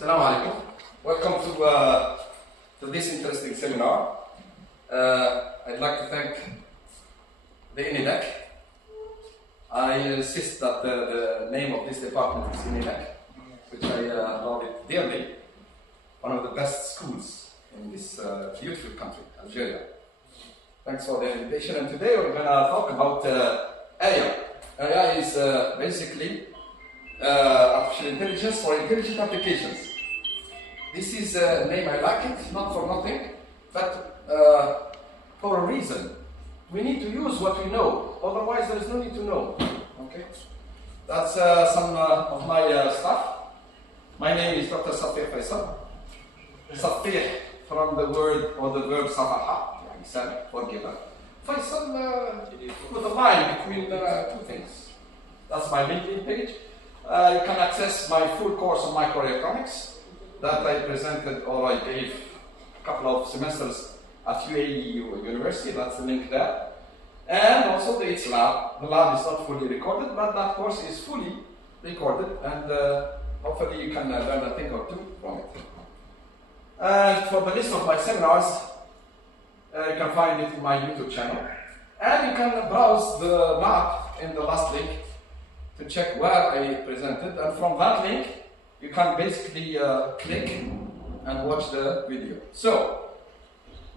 Assalamu alaikum. Welcome to this interesting seminar. I'd like to thank the INIDEC. I insist that the name of this department is INIDEC, which I love it dearly. One of the best schools in this beautiful country, Algeria. Thanks for the invitation. And today we're going to talk about AI. AI is basically artificial intelligence for intelligent applications. This is a name, I like it, not for nothing, but for a reason. We need to use what we know, otherwise there is no need to know. Okay? That's some of my stuff. My name is Dr. Safir Faisal. Safir from the word or the verb safaha, forgiven. Faisal with a line between two things. That's my LinkedIn page. You can access my full course on microelectronics that I presented or I gave a couple of semesters at UAE University. That's the link there. And also the ITS lab. The lab is not fully recorded, but that course is fully recorded, and hopefully you can learn a thing or two from it. And for the list of my seminars, you can find it in my YouTube channel. And you can browse the map in the last link to check where I presented. And from that link, you can basically click and watch the video. So,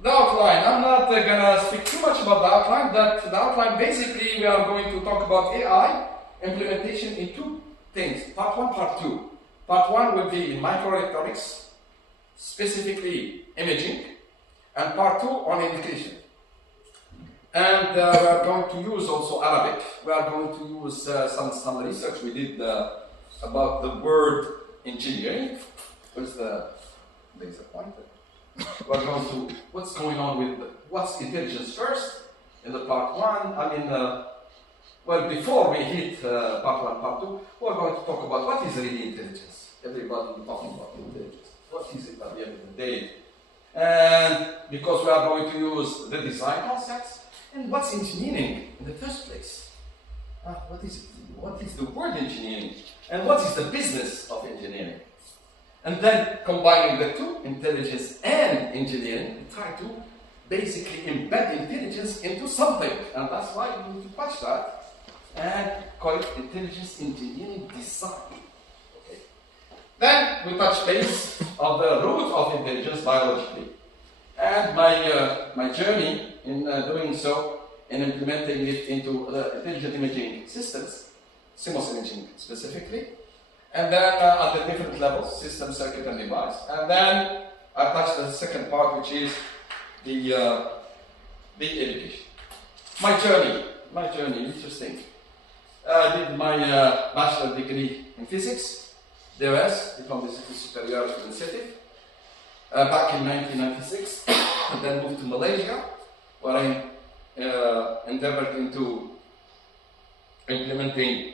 the outline. I'm not going to speak too much about the outline. The outline, basically, we are going to talk about AI implementation in two things. Part 1, Part 2. Part 1 will be in microelectronics, specifically imaging, and Part 2 on education. And we are going to use also Arabic. We are going to use some research we did about the word engineering. Where's the laser pointer? We're going to what's going on with what's intelligence first in the part 1. I mean, well, before we hit part 1, part 2, we're going to talk about what is really intelligence. Everybody talking about intelligence. What is it at the end of the day? And because we are going to use the design concepts and what's engineering in the first place. What is it? What is the word engineering? And what is the business of engineering? And then combining the two, intelligence and engineering, we try to basically embed intelligence into something. And that's why we need to touch that and call it intelligence engineering design. Okay. Then we touch base on the root of intelligence biologically. And my journey in doing so, in implementing it into intelligent imaging systems, CMOS imaging specifically, and then at the different levels, system, circuit, and device. And then I touched the second part, which is the education. My journey, interesting. I did my bachelor degree in physics, DES, Diplôme des études supérieures initiative, back in 1996, and then moved to Malaysia, where I endeavored into implementing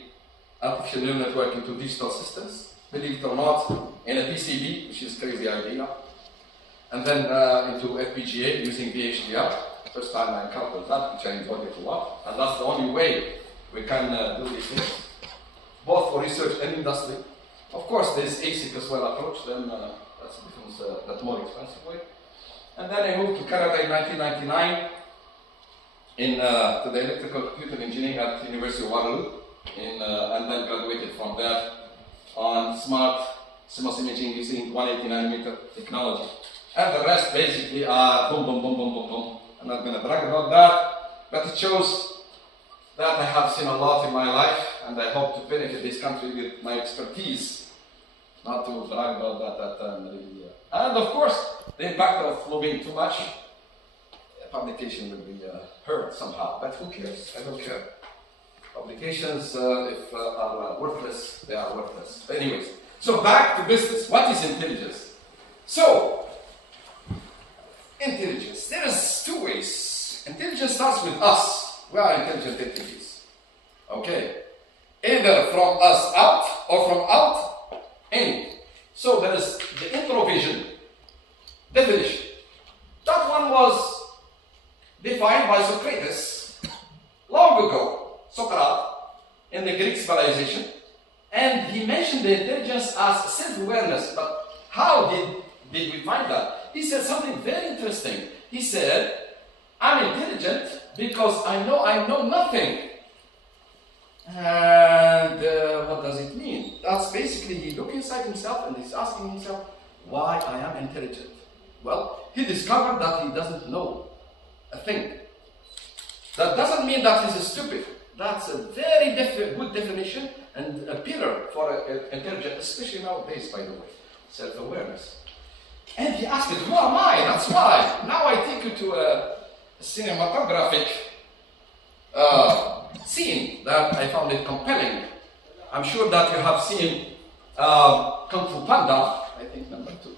artificial neural network into digital systems, believe it or not, in a PCB, which is a crazy idea, and then into FPGA using VHDL. First time I encountered that, which I enjoyed it a lot, and that's the only way we can do these things, both for research and industry. Of course, there's ASIC as well approach, then that's a different, that's more expensive way. And then I moved to Canada in 1999 to the electrical computer engineering at the University of Waterloo, and then graduated from there on smart CMOS imaging using 180 nanometer technology. And the rest basically are boom, boom, boom, boom, boom, boom. I'm not going to brag about that, but it shows that I have seen a lot in my life, and I hope to benefit this country with my expertise. Not to brag about that really. And of course, the impact of moving too much, publication will be heard somehow, but who cares? I don't care. Publications, if are worthless, they are worthless. But anyways, so back to business. What is intelligence? So, intelligence. There is two ways. Intelligence starts with us. We are intelligent entities. Okay? Either from us out or from out in. So there is the introvision definition. That one was defined by Socrates long ago, Socrates, in the Greek civilization, and he mentioned the intelligence as self-awareness, but How did we find that? He said something very interesting. He said, I'm intelligent because I know nothing. And what does it mean? That's basically, he looked inside himself and he's asking himself, why I am intelligent? Well, he discovered that he doesn't know a thing. That doesn't mean that he's stupid. That's a very good definition and a pillar for intelligence, especially nowadays, by the way. Self-awareness. And he asked, who am I? That's why. Now I take you to a cinematographic scene that I found it compelling. I'm sure that you have seen Kung Fu Panda. I think number two.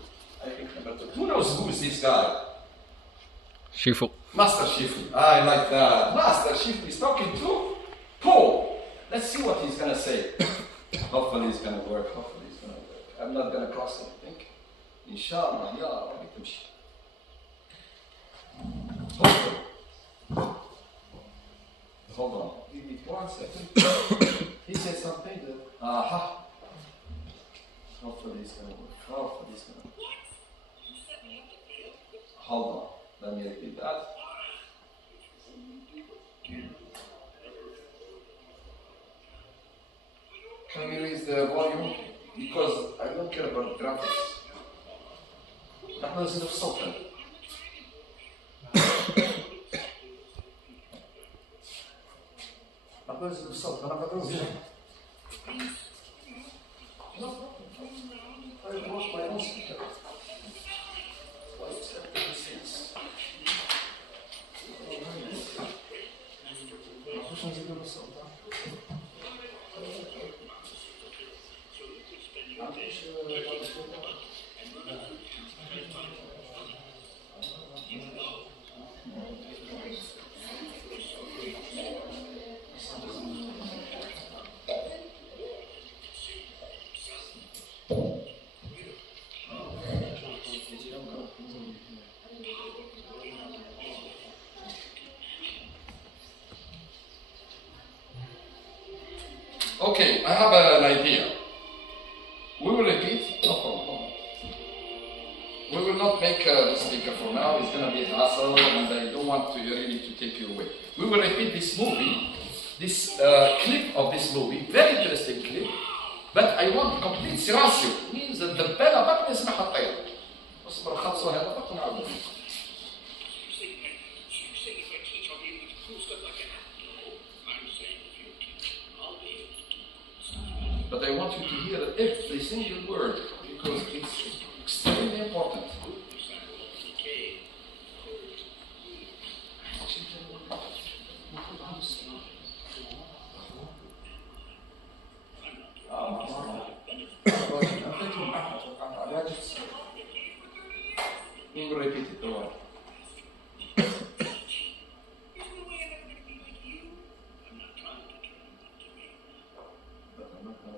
Who knows who is this guy? Shifu. Master Shifu. I like that. Master Shifu is talking to Paul. Let's see what he's going to say. Hopefully it's going to work. I'm not going to cross anything. Inshallah, ya Rabbi تمشي. Hold on. Give me 1 second. He said something that, aha. Hopefully it's going to work. Hold on. Let me repeat that. Can you raise the volume? Because I don't care about graphics. نحن نزيد في صوتنا. نحن نزيد في صوتنا. أنا بدون زين. I want my own speaker. مش نزيد في الصوت. Okay, I have an idea. We will repeat. No problem. We will not make a speaker for now. It's going to be a hassle, and I don't want to really to take you away. We will repeat this movie, this clip of this movie, very interesting clip. But I want complete silencio. Means that the bell button is محطية. اصبر خلصوا هذا بطن عبد. But I want you to hear every single word because it's extremely important. We will repeat it, don't worry.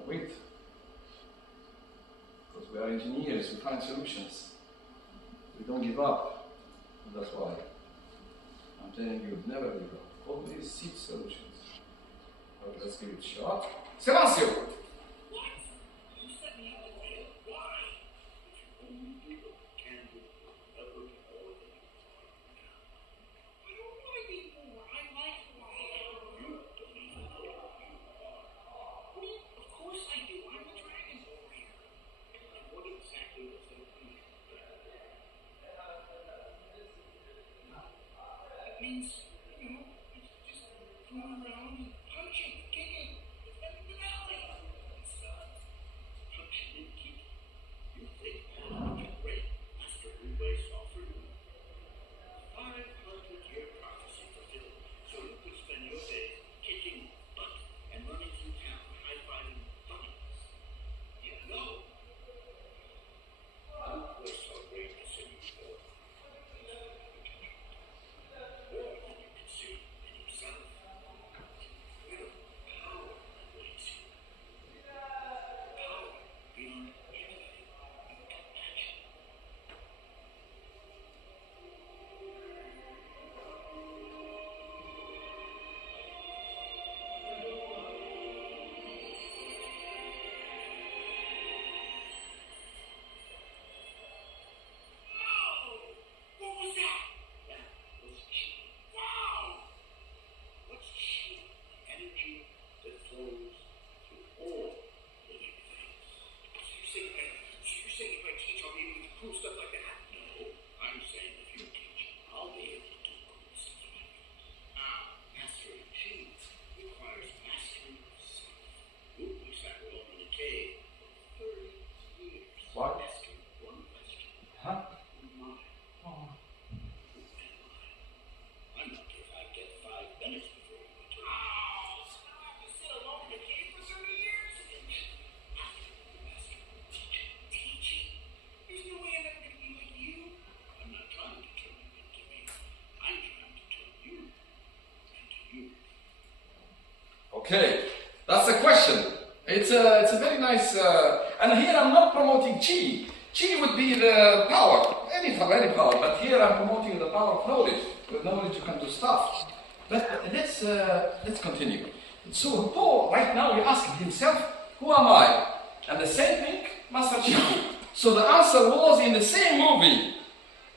Wait, because we are engineers, we find solutions. We don't give up. And that's why I'm telling you, never give up. Always seek solutions. Well, let's give it a shot. Silencio! cool stuff like that. No, I'm saying if you teach, I'll be able to do cool stuff like that. Now, mastering G requires mastering of self. We sat alone in the cave for 30 years. What? Asking one question. Huh? Who am I? Oh. Who am I? I'm lucky if I get 5 minutes before we go to. Oh, so now I have to sit alone in the cave for 30 years? Eventually, after the master teaching. There's no way I'm ever going to be like you. I'm not trying to turn you into me. I'm trying to turn you into you. Okay, that's the question. It's a very nice, and here I'm not promoting chi. Chi would be the power, any power, but here I'm promoting the power of knowledge. With knowledge you can do stuff. But let's continue. So Paul right now he asked himself, who am I? And the same thing, Master Chifu. So the answer was in the same movie,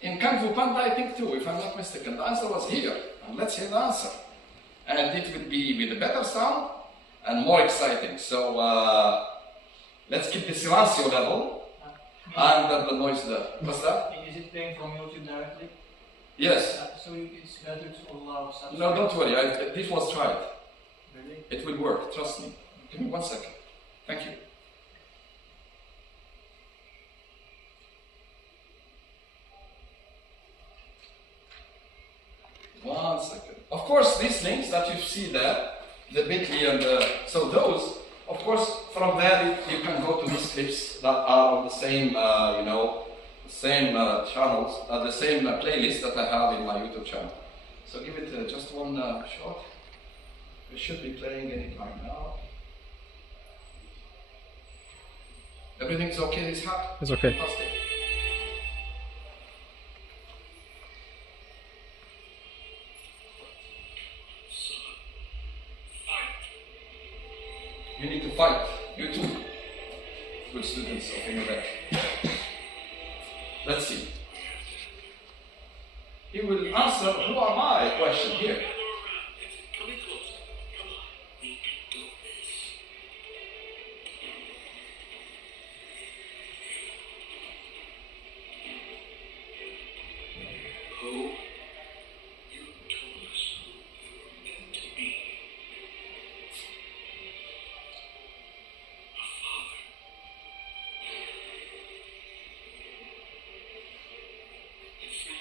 in Kung Fu Panda I think too, if I'm not mistaken. The answer was here, and let's hear the answer. And it would be with a better sound and more exciting. So let's keep the silencio level and the noise there. What's that? Is it playing from YouTube directly? Yes. So it's better to allow subscribers. No, don't worry. This was tried. Really? It will work. Trust me. Give me 1 second. Thank you. One second. Of course, these links that you see there, the bit.ly and so those, of course, from there you can go to these clips that are on the same, the same channels, the same playlist that I have in my YouTube channel. So give it just one shot. It should be playing anytime now. Everything's okay, this hack? It's okay. Fantastic. You need to fight. You too. Good students of University. Let's see. He will answer, who am I? Question here. Come in closer. Come on. We can do this. Who? You told us who you were meant to be. A father. A friend.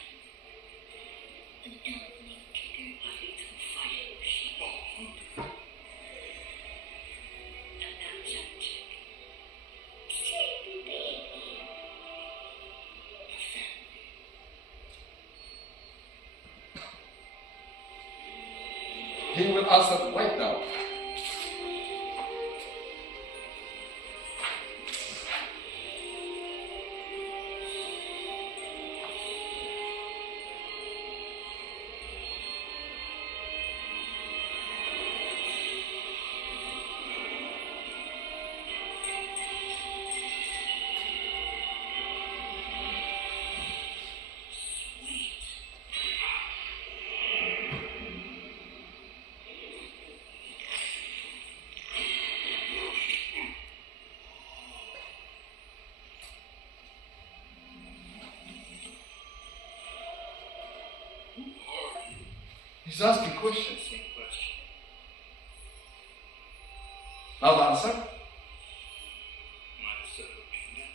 An element taken body to fight machine. An energetic, sleepy baby. A family. He will answer right now. Sweet. Who are you? He's asking questions. Same question. Now the answer. Am I the son of Panda?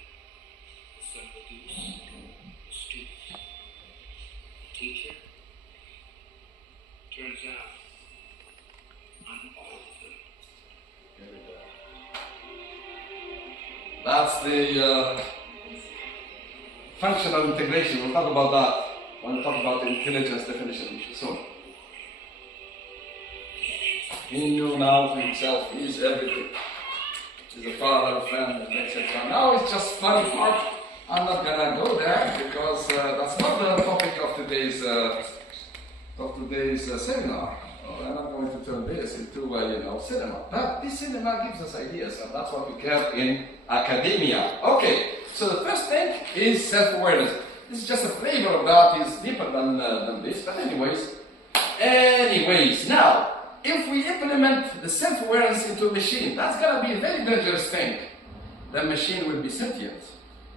The son of the goose? The student? The teacher? Turns out, I'm all of them. That's the functional integration. We'll talk about that when we talk about the intelligence definition soon. He knew now for himself, he is everything. He's a father, friend, etc. Now it's just funny part. I'm not gonna go there because that's not the topic of today's seminar. I'm not going to turn this into cinema. But this cinema gives us ideas, and that's what we care in academia. Okay, so the first thing is self-awareness. This is just a flavor of that. It's deeper than this, but anyways, now if we implement the self-awareness into a machine, that's gonna be a very dangerous thing. The machine will be sentient.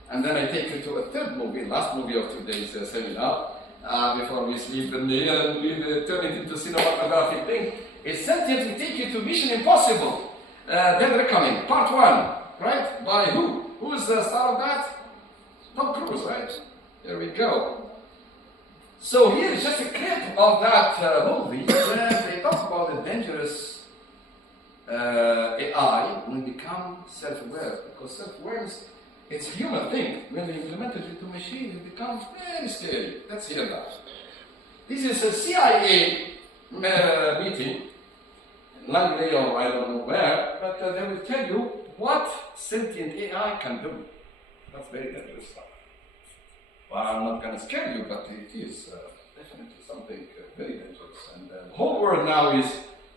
And then I take you to a third movie, last movie of today's seminar, before we sleep and we turn it into cinematographic thing. It's Sentient. We take you to Mission Impossible, Dead Reckoning, Part 1, right? By who? Who is the star of that? Tom Cruise, right? There we go. So here is just a clip of that movie where they talk about the dangerous AI when we become self-aware, because self-awareness, it's a human thing. When we implement it into machine, it becomes very scary. Let's hear that. This is a CIA meeting in Langley or I don't know where, but they will tell you what sentient AI can do. That's very dangerous stuff. Well, I'm not going to scare you, but it is definitely something very dangerous. And the whole world now is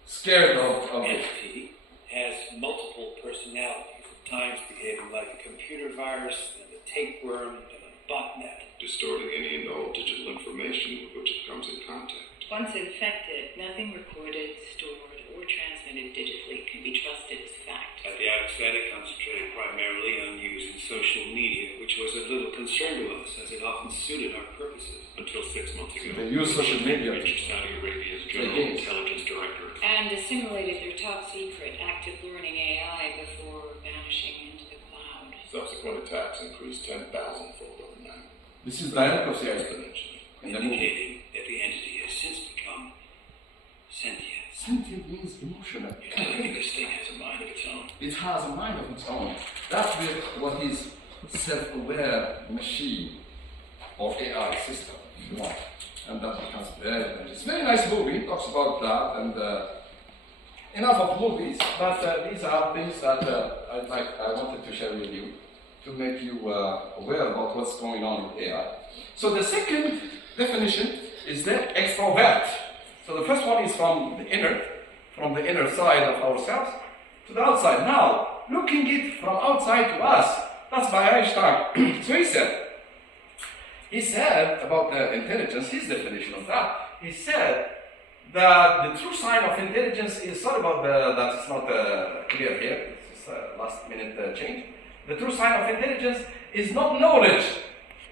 scared of it. Entity has multiple personalities, at times behaving like a computer virus, and a tapeworm, and a botnet. Distorting any and all digital information with which it comes in contact. Once infected, nothing recorded, stored, or transmitted digitally can be trusted as fact. At the outset, it concentrated primarily on using social media, which was of little concern to us, as it often suited our purposes. Until 6 months ago. They use social media. Reached Saudi Arabia's General Again. Intelligence Director. And assimilated their top secret active learning AI before vanishing into the cloud. Subsequent attacks increased 10,000-fold overnight. This is direct of CIA. Exponentially. In the movie. Indicating that the entity has since become sentient. Sentient means emotional. You're telling me this thing has a mind of its own? It has a mind of its own. That's what is self-aware machine or AI system, if you want. And that becomes very dangerous. It's a very nice movie, it talks about that, and enough of movies, but these are things that I wanted to share with you to make you aware about what's going on with AI. So the second definition is the extrovert. So the first one is from the inner side of ourselves to the outside. Now, looking it from outside to us, that's by Einstein. So he said about the intelligence, his definition of that, he said that the true sign of intelligence is, sorry about that it's not clear here, it's a last minute change. The true sign of intelligence is not knowledge,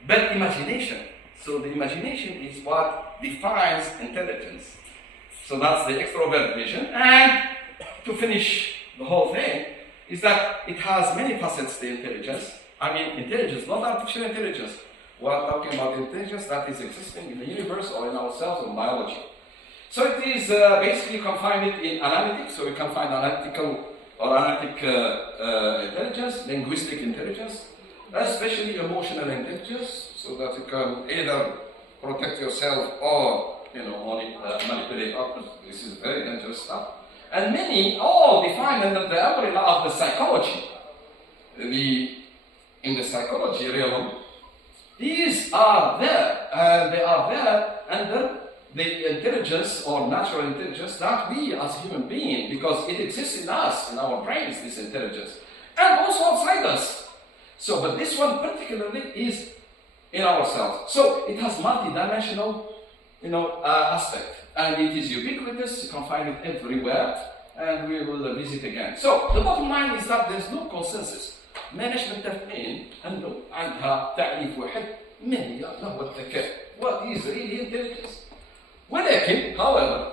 but imagination. So the imagination is what defines intelligence. So that's the extrovert vision. And to finish the whole thing, is that it has many facets, the intelligence. I mean, intelligence, not artificial intelligence. We're talking about intelligence that is existing in the universe or in ourselves or biology. So it is basically confined in analytics, so we can find analytical or analytic intelligence, linguistic intelligence, especially emotional intelligence, so that you can either protect yourself or only manipulate others. This is very dangerous stuff. And many, all defined under the umbrella of the psychology. In the psychology realm, these are there, and they are there under the intelligence or natural intelligence that we as human beings, because it exists in us, in our brains, this intelligence, and also outside us. So, but this one particularly is in ourselves. So it has multi-dimensional, aspect, and it is ubiquitous. You can find it everywhere, and we will visit again. So the bottom line is that there's no consensus. ماناش متفقين انه عندها تعريف واحد ما هي ما هو الذكاء. What is really intelligence? ولكن, however,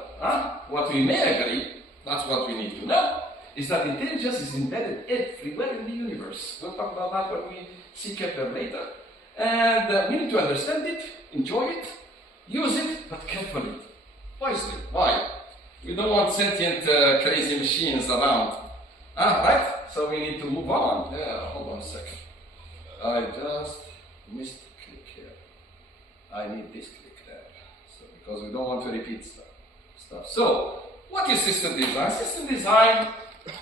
what we may agree, that's what we need to know, is that intelligence is embedded everywhere in the universe. We'll talk about that when we see Kepler later. And we need to understand it, enjoy it, use it, but carefully, wisely. Why? We don't want sentient, crazy machines around. Right? So we need to move on. Yeah, hold on a second. I just missed a click here. I need this click there. So, because we don't want to repeat stuff. So, what is system design? System design,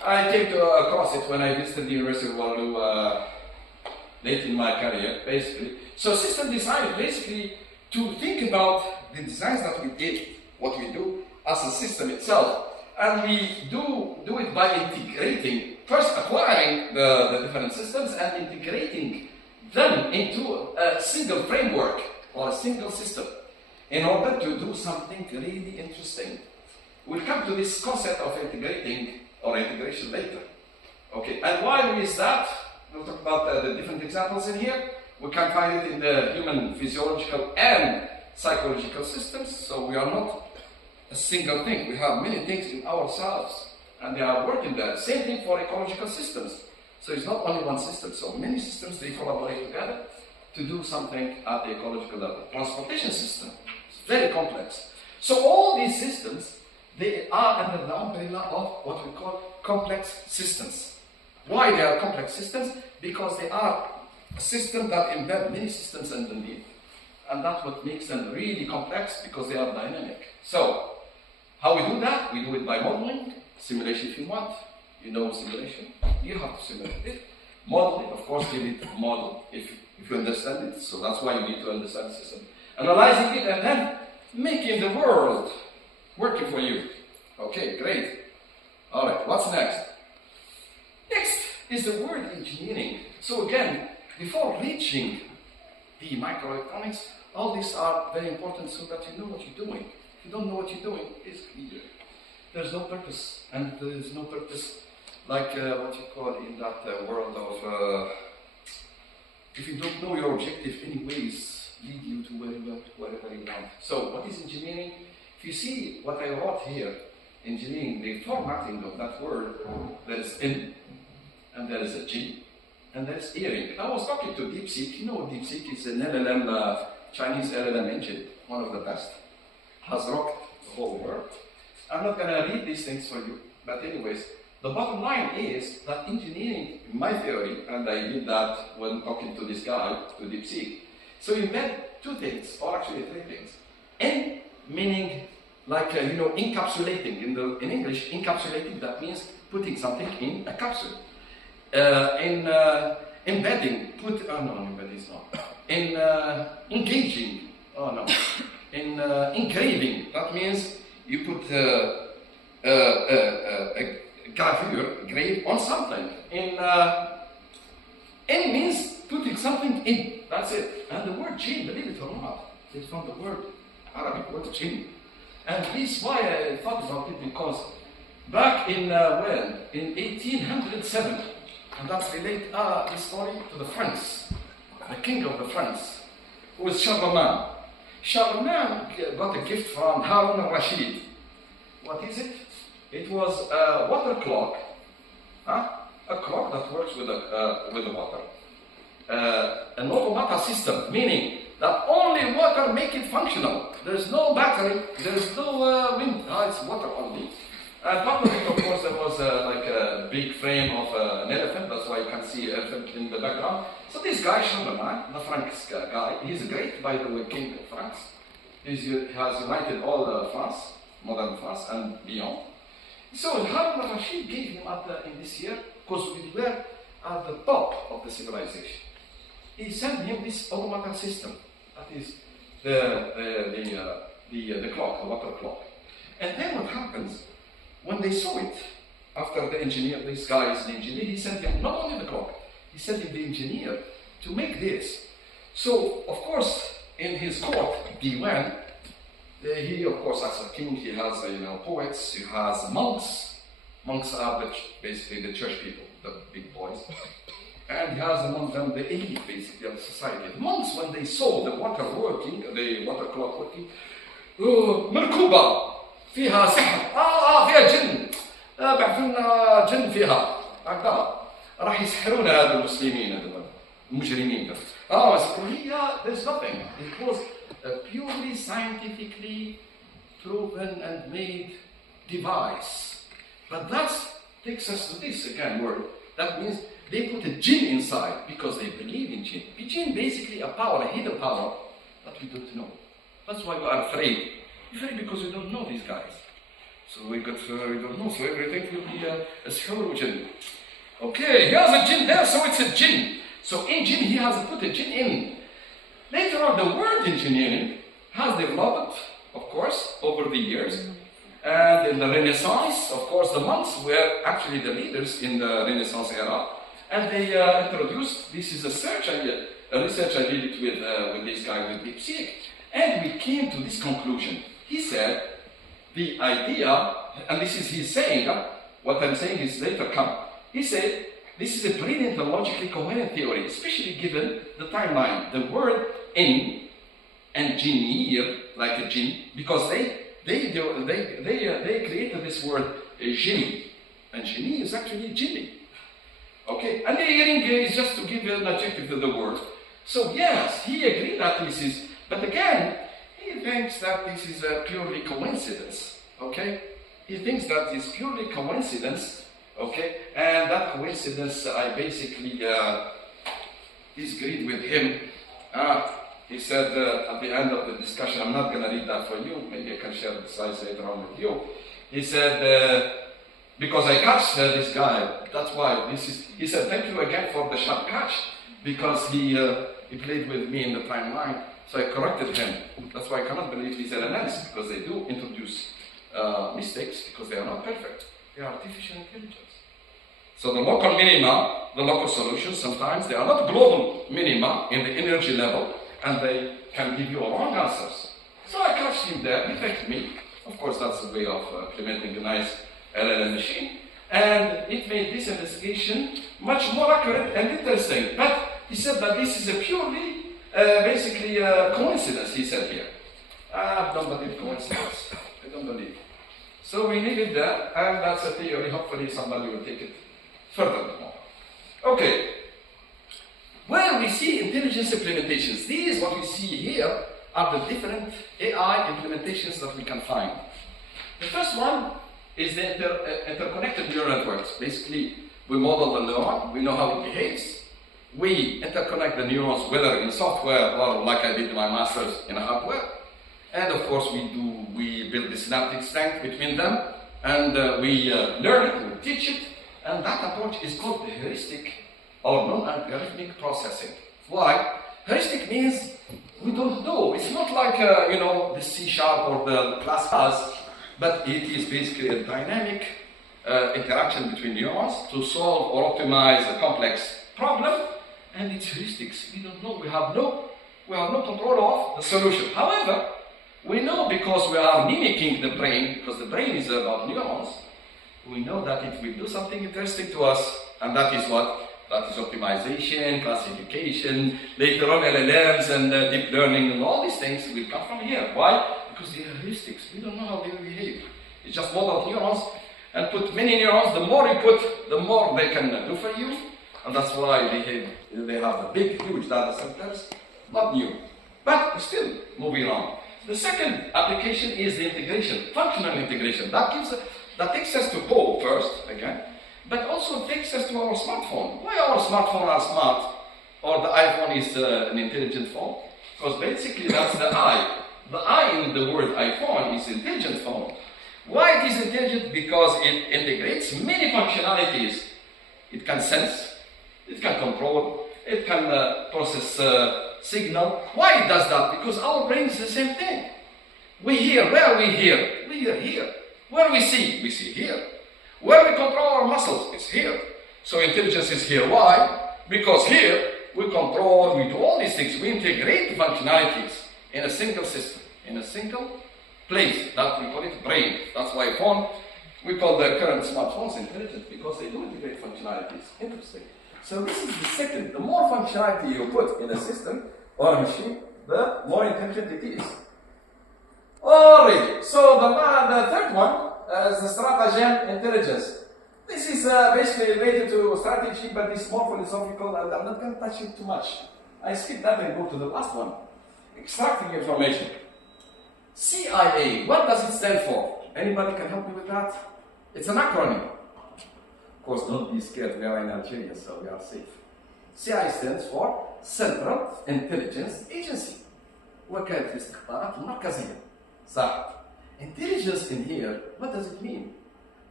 I came across it when I visited the University of Boumerdès late in my career, basically. So system design is basically to think about the designs that we did, what we do as a system itself. And we do it by integrating, first acquiring the different systems and integrating them into a single framework or a single system in order to do something really interesting. We'll come to this concept of integrating or integration later. Okay, and why is that? We'll talk about the different examples in here. We can find it in the human physiological and psychological systems. So we are not a single thing. We have many things in ourselves, and they are working there. Same thing for ecological systems. So it's not only one system. So many systems, they collaborate together to do something at the ecological level. Transportation system, it's very complex. So all these systems, they are under the umbrella of what we call complex systems. Why they are complex systems? Because they are a system that embed many systems underneath. And that's what makes them really complex, because they are dynamic. So, how we do that? We do it by modeling, simulation if you want. You know simulation, you have to simulate it. Modeling, of course, you need to model if you understand it. So that's why you need to understand the system. Analyzing it and then making the world working for you. Okay, great. All right, what's next? Next is the word engineering. So again, before reaching the microelectronics, all these are very important so that you know what you're doing. If you don't know what you're doing, it's clear. There's no purpose, and there's no purpose like what you call in that world of if you don't know your objective, anyways, lead you to wherever you want. So, what is engineering? If you see what I wrote here, engineering, the formatting of that word, there is in, and there is a G, and there is earring. I was talking to DeepSeek. You know, DeepSeek is an LLM, Chinese LLM engine, one of the best. Has rocked the whole world. I'm not going to read these things for you, but anyways, the bottom line is that engineering, in my theory, and I did that when talking to this guy, to DeepSeek, so you embed two things, or actually three things. N meaning like, encapsulating. In English, encapsulating, that means putting something in a capsule. Embedding, embedding is not. Engaging, in engraving, that means you put a gravure, grave on something. N means putting something in, that's it. And the word jinn, believe it or not, is from the word, Arabic word jinn. And this is why I thought about it, because back in, in 1807, and that's relate this story to the Franks, the king of the Franks, who was Charlemagne. Charlemagne got a gift from Harun al-Rashid. What is it? It was a water clock, a clock that works with the water. An automata system, meaning that only water make it functional. There's no battery, there's no wind, it's water only. Part of it, of course, there was like a big frame of an elephant, that's why you can see an elephant in the background. So this guy, Charlemagne, the Franks guy, he's great, by the way, king of France. He has united all France, modern France, and beyond. So Harun al-Rashid gave him in this year, because we were at the top of the civilization. He sent him this automata system, that is the clock, the water clock. And then what happens, when they saw it, after the engineer, this guy is an engineer, he sent him not only the clock, he sent him the engineer to make this. So, of course, in his court, Diwan, he, of course, as a king, he has poets, he has monks. Monks are basically the church people, the big boys. And he has among them the elite, basically, of the society. The monks, when they saw the water working, the water clock working, مركوبة فيها سحر فيها جن بعثوا لنا جن فيها هكذا راح يسحرونا هذا المسلمين هذول المجرمين there's nothing. It was a purely scientifically proven and made device. But that takes us to this again word. That means they put a jinn inside because they believe in jinn. Jinn basically a power, a hidden power that we don't know. That's why we are afraid. We're afraid because we don't know these guys. So we don't know, so everything will be a sihr jinn. Okay, here's a jinn there, so it's a jinn. So in jinn, he has put a jinn in. Later on, the word engineering has developed, of course, over the years. And in the Renaissance, of course, the monks were actually the leaders in the Renaissance era. And they introduced, this is a research I did it with this guy, with DeepSeek. And we came to this conclusion. He said, the idea, and this is his saying, what I'm saying is later come. He said, This is a brilliant and logically coherent theory, especially given the timeline. The word in and jinir, like a jinn, because they created this word jinni, and jinni is actually jinni. Okay, and the hearing is just to give an adjective to the word. So yes, he agreed that this is, but again, he thinks that this is a purely coincidence. Okay, he thinks that it's purely coincidence. Okay, and that coincidence, I basically disagreed with him. He said at the end of the discussion, I'm not going to read that for you, maybe I can share the slides later on with you. He said, because I catch this guy, that's why this is, he said, thank you again for the sharp catch, because he played with me in the timeline, so I corrected him. That's why I cannot believe these LLMs, because they do introduce mistakes, because they are not perfect. They are artificial intelligence. So the local minima, the local solutions, sometimes they are not global minima in the energy level, and they can give you wrong answers. So I catched him there, he thanked me. Of course, that's a way of implementing a nice LLM machine. And it made this investigation much more accurate and interesting. But he said that this is a purely, basically, coincidence, he said here. I don't believe coincidence. I don't believe. So we leave it there, and that's a theory. Hopefully somebody will take it furthermore. Okay. Where we see intelligence implementations, these, what we see here, are the different AI implementations that we can find. The first one is the interconnected neural networks. Basically, we model the neuron, we know how it behaves. We interconnect the neurons, whether in software or like I did in my master's in hardware. And of course, we build the synaptic strength between them, and we learn it, we teach it, and that approach is called the heuristic or non-algorithmic processing. Why? Heuristic means we don't know. It's not like the C# or the class, but it is basically a dynamic interaction between neurons to solve or optimize a complex problem, and it's heuristics. We don't know. We have no control of the solution. However, we know because we are mimicking the brain, because the brain is about neurons. We know that it will do something interesting to us, and that is what? That is optimization, classification, later on LLMs and deep learning and all these things will come from here. Why? Because they are heuristics. We don't know how they will behave. It's just model neurons and put many neurons. The more you put, the more they can do for you. And that's why they have the big, huge data centers. Not new, but still moving on. The second application is the integration, functional integration. That takes us to Go first, again. But also takes us to our smartphone. Why our smartphone are smart, or the iPhone is an intelligent phone? Because basically that's the I. The I in the word iPhone is intelligent phone. Why it is intelligent? Because it integrates many functionalities. It can sense, it can control, it can process signal. Why it does that? Because our brain is the same thing. We hear. Where we hear? We hear here. Where we see here. Where we control our muscles is here. So intelligence is here. Why? Because here we control, we do all these things. We integrate the functionalities in a single system, in a single place. That we call it brain. That's why we call the current smartphones intelligent, because they do integrate functionalities. Interesting. So this is the second. The more functionality you put in a system or a machine, the more intelligent it is. Alright. So the third one is the stratagem intelligence. This is basically related to strategy, but it's more philosophical, and I'm not going to touch it too much. I skip that and go to the last one. Extracting information. CIA, what does it stand for? Anybody can help me with that? It's an acronym. Of course, don't be scared, we are in Algeria, so we are safe. CIA stands for Central Intelligence Agency. وكالة الاستخبارات المركزية. صح. Intelligence in here, what does it mean?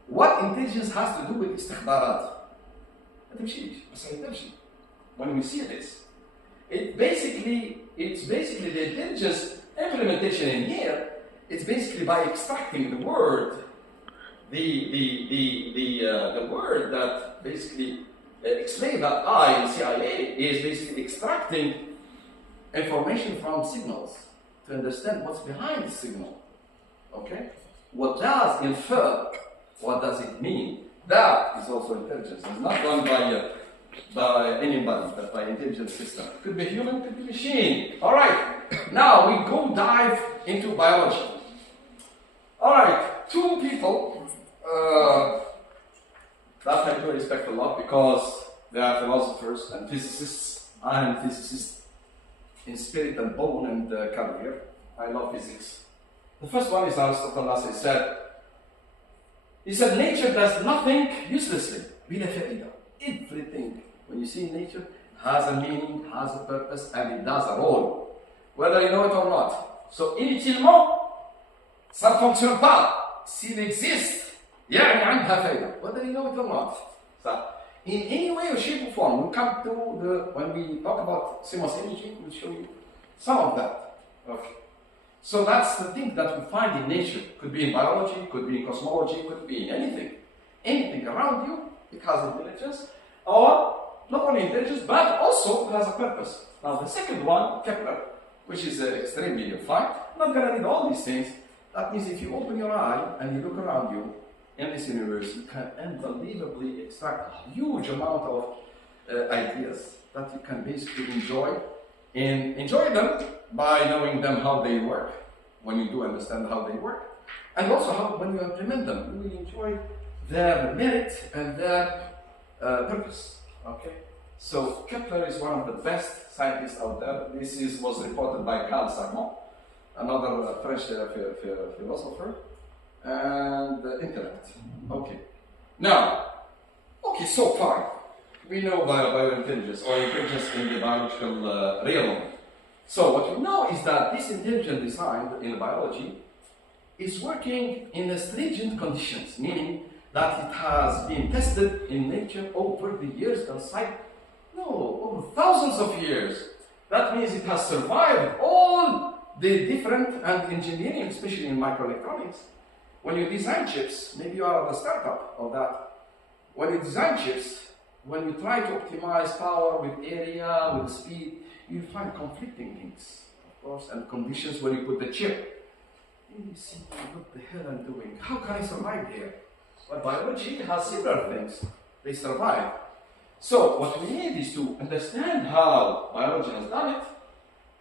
What intelligence has to do with استخبارات? ما تمشيش، بس تمشي. When we see this, it's basically the intelligence implementation in here. It's basically by extracting the word, the word that basically explains that I in CIA is basically extracting information from signals to understand what's behind the signal. Okay? What does infer? What does it mean? That is also intelligence. It's not done by by anybody, but by intelligent system. Could be human, could be machine. All right. Now we go dive into biology. All right. Two people that I do respect a lot because they are philosophers and physicists. I am a physicist in spirit and bone and career. I love physics. The first one is Aristotle, as I said. He said, nature does nothing uselessly. بلا فائدة. Everything, when you see nature, has a meaning, has a purpose, and it does a role, whether you know it or not. So, inutilement, ça ne fonctionne pas. S'il existe, يعني عندها فائدة, whether you know it or not. So, in any way or shape or form, when we talk about CMOS imaging, we'll show you some of that. Okay. So that's the thing that we find in nature. Could be in biology, could be in cosmology, could be in anything. Anything around you, it has intelligence, or not only intelligence, but also has a purpose. Now the second one, Kepler, which is extremely fine. I'm not going to read all these things. That means if you open your eye and you look around you in this universe, you can unbelievably extract a huge amount of ideas that you can basically enjoy. And enjoy them by knowing them how they work, when you do understand how they work, and also how when you implement them, you will enjoy their merit and their purpose. Okay, so Kepler is one of the best scientists out there. This was reported by Carl Sagan, another French philosopher, and intellect. Okay, now, okay, so far. We know biointelligence, or intelligence in the biological realm. So what we know is that this intelligent design in biology is working in stringent conditions, meaning that it has been tested in nature over the years over thousands of years. That means it has survived all the different and engineering, especially in microelectronics. When you design chips, maybe you are the startup of that. When you design chips, when you try to optimize power with area, with speed, you find conflicting things, of course, and conditions where you put the chip. And you see, what the hell I'm doing? How can I survive here? Well, biology has similar things. They survive. So what we need is to understand how biology has done it,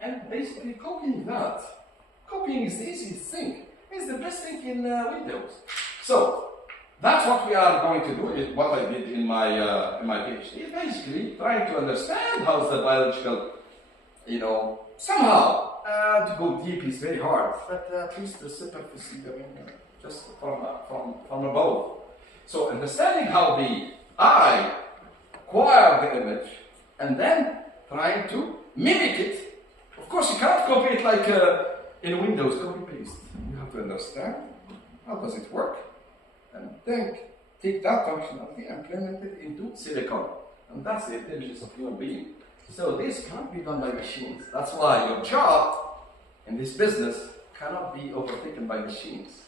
and basically copying that. Copying is the easiest thing. It's the best thing in Windows. So that's what we are going to do, is what I did in my PhD, basically trying to understand how the biological, somehow, to go deep is very hard, but at least the superficie, just from above. So understanding how the eye acquires the image, and then trying to mimic it. Of course, you cannot copy it like in Windows, copy-paste. You have to understand, how does it work? And then take that functionality and implement it into silicon. And that's the intelligence of human being. So this can't be done by machines. That's why your job in this business cannot be overtaken by machines.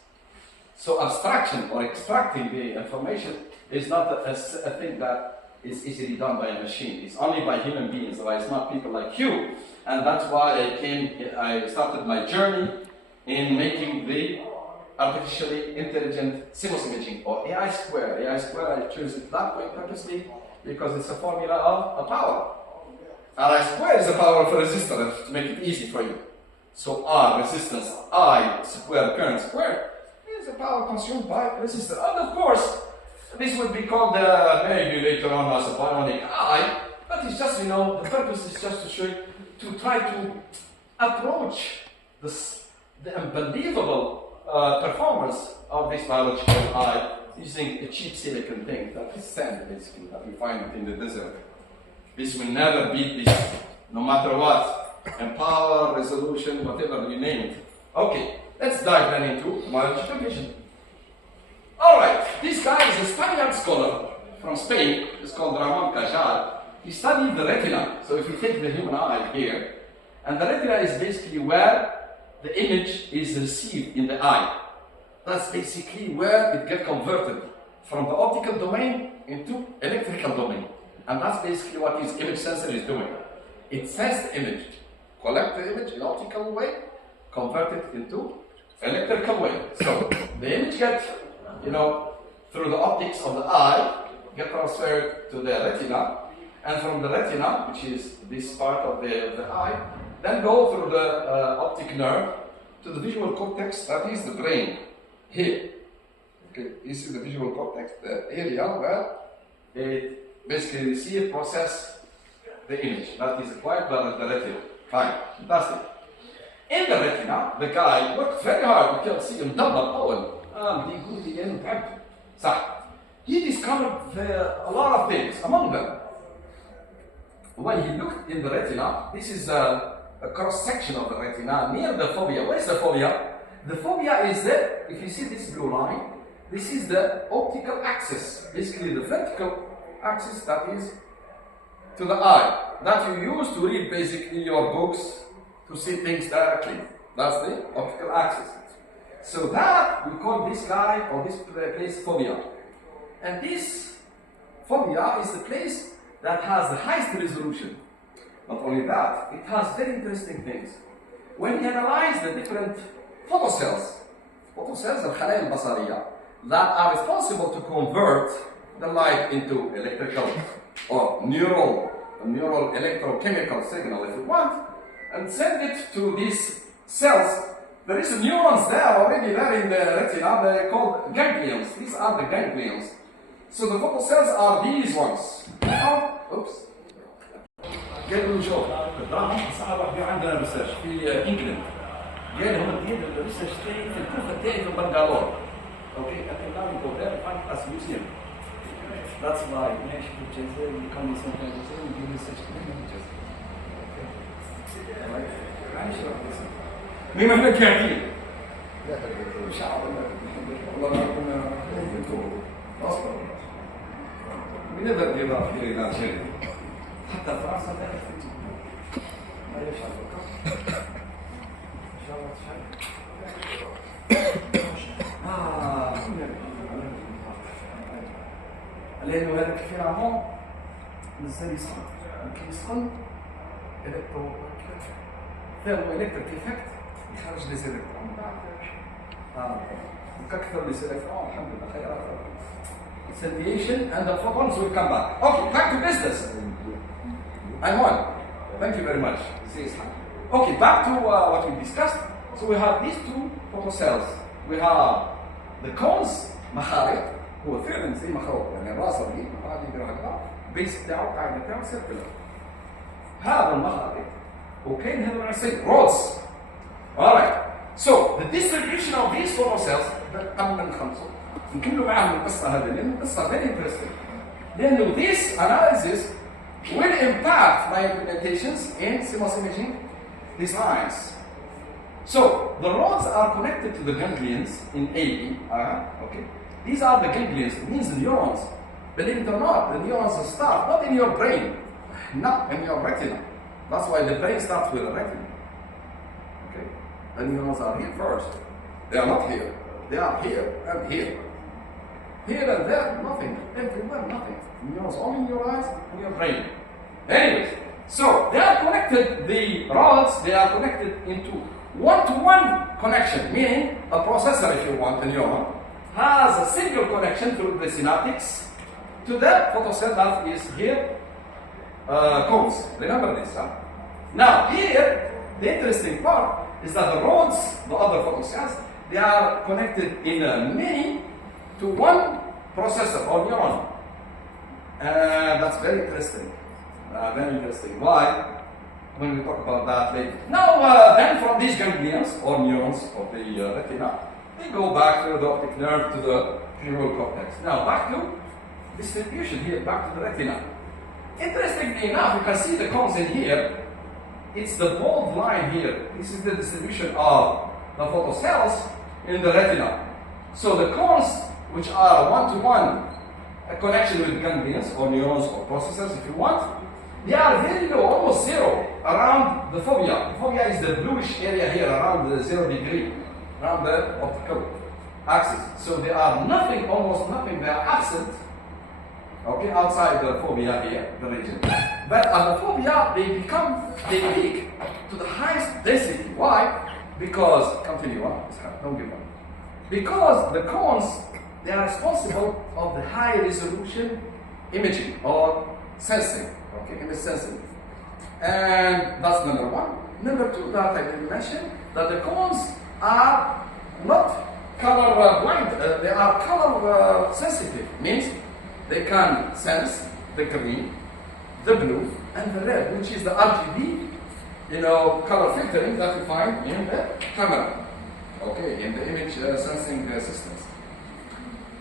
So abstraction or extracting the information is not a thing that is easily done by a machine. It's only by human beings, by smart people like you. And that's why I started my journey in making the artificially intelligent CMOS imaging, or AI square. AI square, I choose it that way purposely because it's a formula of a power. RI square is the power of a resistor, to make it easy for you. So R, resistance, I square, current square, is the power consumed by resistor. And of course, this would be called maybe later on as a bionic eye, but it's just, the purpose is just to show you, to try to approach the unbelievable performance of this biological eye using a cheap silicon thing that is sand, basically, that we find in the desert. This will never beat this, no matter what, and power, resolution, whatever you name it. Okay, let's dive then into biological vision. Alright, this guy is a Spaniard scholar from Spain. He's called Ramon Cajal. He studied the retina. So if you take the human eye here, and the retina is basically where the image is received in the eye. That's basically where it gets converted from the optical domain into electrical domain. And that's basically what this image sensor is doing. It sends the image, collect the image in optical way, convert it into electrical way. So the image gets, through the optics of the eye, get transferred to the retina, and from the retina, which is this part of the eye, then go through the optic nerve to the visual cortex, that is the brain, here. Okay, this is the visual cortex, the area where it basically receives, process the image that is acquired by the retina. Fine, fantastic. In the retina, the guy worked very hard. You can see him double أول بيقول لي إنه تعب صح. He discovered a lot of things. Among them, when he looked in the retina, this is a cross section of the retina near the fovea. Where is the fovea? The fovea is there. If you see this blue line, this is the optical axis, basically the vertical axis that is to the eye, that you use to read basically your books, to see things directly. That's the optical axis. So that we call this guy or this place fovea. And this fovea is the place that has the highest resolution. Not only that, it has very interesting things. When we analyze the different photocells الخلايا البصرية, that are responsible to convert the light into electrical or neural electrochemical signal, if you want, and send it to these cells. There is neurons there already there in the retina. They're called ganglions. These are the ganglions. So the photocells are these ones. Now, oops. قالوا له شوف الدراهم صعب في عندنا ريسيرش في انجلند. قال لهم دير الريسيرش تاعي في الكوفه تاعي في بنغالور. اوكي I now go there and find us museum. That's why ماشي في الجزائر we come sometimes and we do research in الجزائر. معلش مين احنا قاعدين؟ ان شاء الله والله ما كنا اصلا من هذا الجبار في الجزائر حتى فرنسا تعرف ما يشعر ان شاء الله لانه هذاك الفيرامون مازال يسخن كي يسخن ثيرمو الكتريك افكت يخرج لي زيلكترون وكثر لي زيلكترون الحمد لله خيرات. It's radiation and the photons will come back. Okay, back to business. I'm on. Thank you very much. Okay, back to what we discussed. So we have these two photocells. We have the cones مخارط هو فعلا زي مخروط يعني الراس اللي قاعد يدير هكذا البيس بتاعه القاعده بتاعه سيركلر. هذا المخارط وكاين هذا العصير rods. Alright. So the distribution of these photocells قبل ما نخلصوا نكملوا معاهم القصه هذه لان القصه very interesting. لانه this analysis will impact my implementations in CMOS imaging designs. So the rods are connected to the ganglions in AB. Okay, these are the ganglions. It means the neurons. Believe it or not, the neurons start not in your brain, not in your retina. That's why the brain starts with the retina. Okay, the neurons are here first. They are not here. They are here and here. Here and there, nothing. Everywhere, nothing. Neurons only in your eyes and your brain. Anyways, so they are connected, the rods, they are connected into one-to-one connection, meaning a processor, if you want, a neuron, has a single connection through the synaptics to the photocell that is here, cones. Remember this, huh? Now, here, the interesting part is that the rods, the other photocells, they are connected in a many to one processor or neuron. That's very interesting. Very interesting. Why? When we talk about that later. Now, then from these ganglions or neurons of the retina, they go back through the optic nerve to the visual cortex. Now, back to distribution here, back to the retina. Interestingly enough, you can see the cones in here. It's the bold line here. This is the distribution of the photocells in the retina. So the cones, which are one-to-one a connection with ganglions or neurons or processors, if you want, they are very low, almost zero, around the fovea. The fovea is the bluish area here around the 0 degree, around the optical axis. So they are nothing, almost nothing, they are absent, okay, outside the fovea here, the region. But at the fovea, they peak to the highest density. Why? Because, continue on, don't give up. Because the cones, they are responsible of the high resolution imaging or sensing. Okay, image sensing. And that's number one. Number two that I didn't mention, that the cones are not color blind, they are color sensitive. Means they can sense the green, the blue, and the red, which is the RGB, color filtering that you find in the camera. Okay, in the image sensing systems.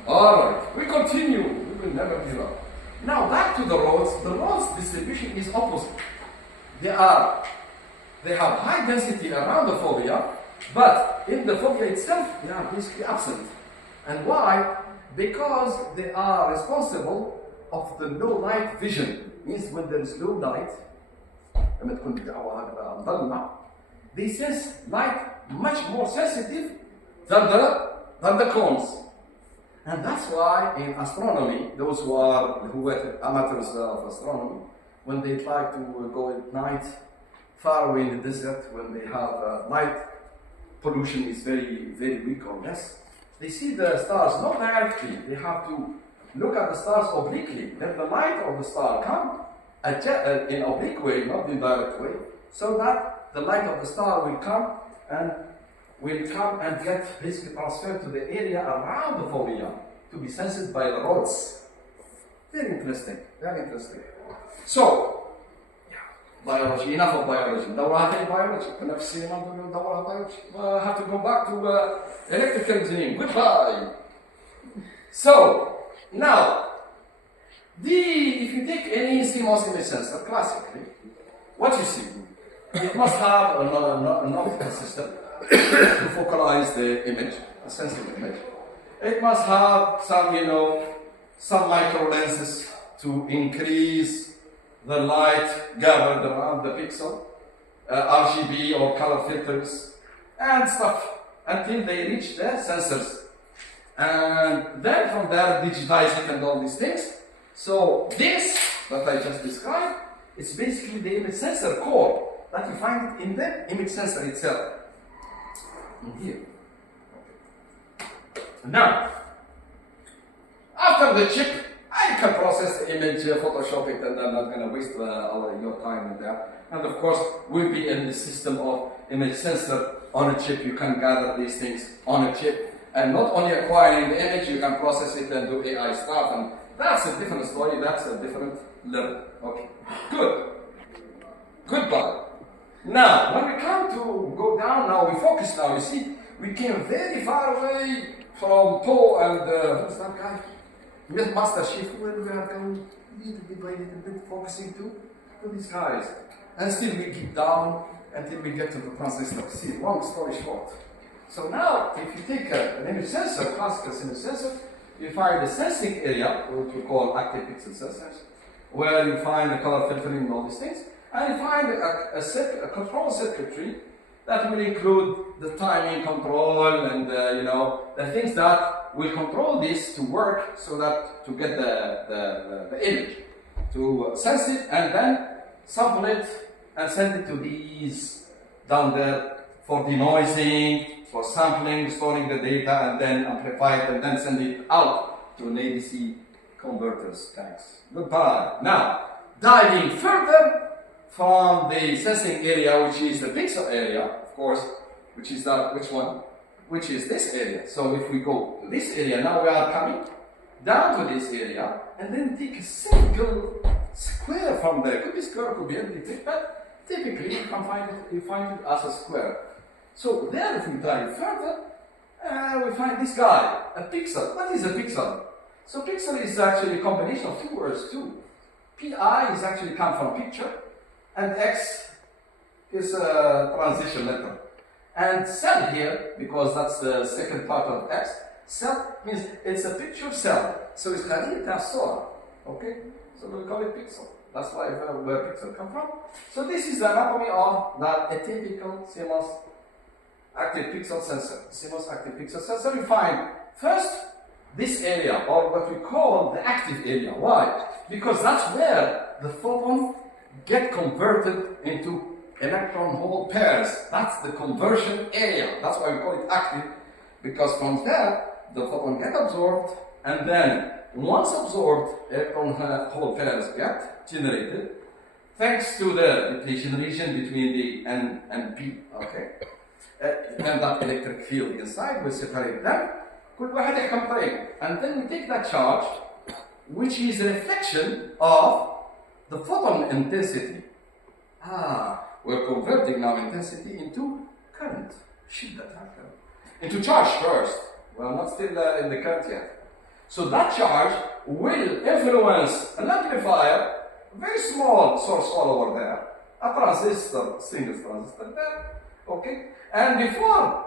All right, we continue. We will never give up. Now back to the roads. The roads distribution is opposite. They have high density around the fovea, but in the fovea itself, they are basically absent. And why? Because they are responsible of the low light vision. Means when there is low light, they sense light much more sensitive than the cones. And that's why in astronomy, those who were amateurs of astronomy, when they try to go at night far away in the desert, when they have light pollution is very, very weak or less, they see the stars not directly. They have to look at the stars obliquely. Let the light of the star come in oblique way, not in direct way, so that the light of the star will come and get basically transferred to the area around the fovea to be sensed by the rods. Very interesting, very interesting. So, biology, enough of biology. دورات biology. كنا في السينما نقول دورات biology. I have to go back to electrical engineering. Goodbye. So, now, if you take any CMOS image sensor, classically, what you see, it must have an optical system to focalize the image, a sensitive image. It must have some micro lenses to increase the light gathered around the pixel, RGB or color filters, and stuff, until they reach the sensors. And then from there, digitize it and all these things. So this that I just described, it's basically the image sensor core that you find in the image sensor itself. In here. Now, after the chip, I can process the image, Photoshop it, and I'm not going to waste your time in that. And of course, we'll be in the system of image sensor on a chip. You can gather these things on a chip, and not only acquiring the image, you can process it and do AI stuff. And that's a different story. That's a different level. Okay, good. Goodbye. Now, when we come to go down, now we focus. Now you see, we came very far away from Poe and who's that guy? With Master Chief, where we are going little bit by little bit, focusing to these guys. And still we keep down until we get to the transistor. See, long story short. So now, if you take an image sensor, classical image sensor, you find the sensing area, which we call active pixel sensors, where you find the color filtering and all these things, and you find a control circuitry that will include the timing control and the things that will control this to work, so that to get the image, to sense it and then sample it and send it to these down there for denoising, for sampling, storing the data, and then amplify it and then send it out to an ADC converters. Thanks. Goodbye. Now, diving further from the sensing area, which is the pixel area, of course, which is that, which one? Which is this area. So if we go to this area, now we are coming down to this area, and then take a single square from there. Could be square, could be anything, but typically you find it as a square. So there, if we dive further, we find this guy, a pixel. What is a pixel? So pixel is actually a combination of two words too. PI is actually come from picture, and X is a transition letter. And cell here, because that's the second part of X, cell means it's a picture cell. So it's خلية صورة. Okay? So we call it pixel. That's why where pixel come from. So this is the anatomy of that atypical CMOS active pixel sensor. CMOS active pixel sensor. We find first this area, or what we call the active area. Why? Because that's where the photon get converted into electron hole pairs. That's the conversion area. That's why we call it active, because from there the photon get absorbed, and then once absorbed, electron hole pairs get generated, thanks to the depletion region between the N and P, okay? And that electric field inside will separate them. كل واحد يحكم طريق. And then we take that charge, which is a reflection of the photon intensity. We're converting now intensity into current. Shit, that happened. Into charge first. Well, not still in the current yet. So that charge will influence an amplifier, very small source all over there, a transistor, single transistor there, okay? And before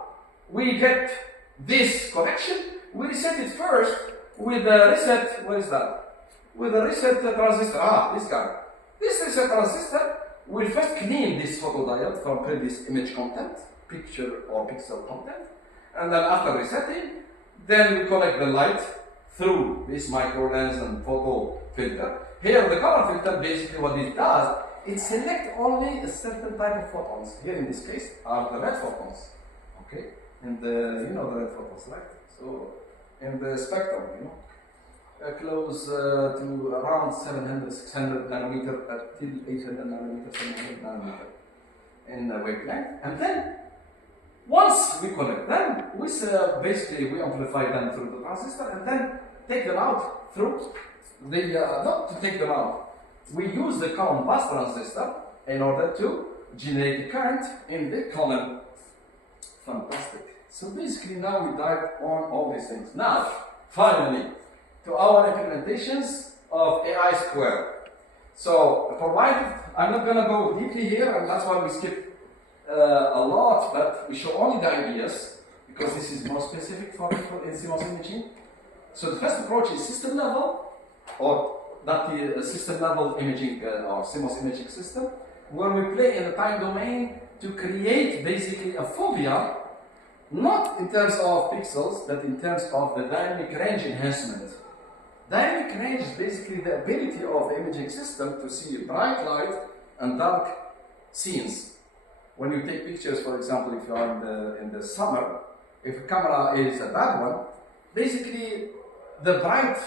we get this connection, we reset it first with a reset, what is that? With a reset transistor, this guy. This reset transistor will first clean this photodiode from previous image content, picture or pixel content, and then after resetting, then we collect the light through this micro lens and photo filter. Here, the color filter, basically what it does, it selects only a certain type of photons. Here in this case are the red photons, okay? And the red photons, right? So, in the spectrum, close to around 700, 600 nanometer till 800 nanometer, 700 nanometer in wavelength. And then, once we connect them, we basically we amplify them through the transistor and then take them out through the, not to take them out, we use the column bus transistor in order to generate the current in the column. Fantastic. So basically now we dive on all these things. Now, finally, to our implementations of AI squared. So, provided, I'm not going to go deeply here, and that's why we skip a lot, but we show only the ideas, because this is more specific for people in CMOS imaging. So the first approach is system level, or that is system level imaging, or CMOS imaging system, where we play in the time domain to create basically a phobia, not in terms of pixels, but in terms of the dynamic range enhancement. Dynamic range is basically the ability of the imaging system to see bright light and dark scenes. When you take pictures, for example, if you are in the summer, if a camera is a bad one, basically the bright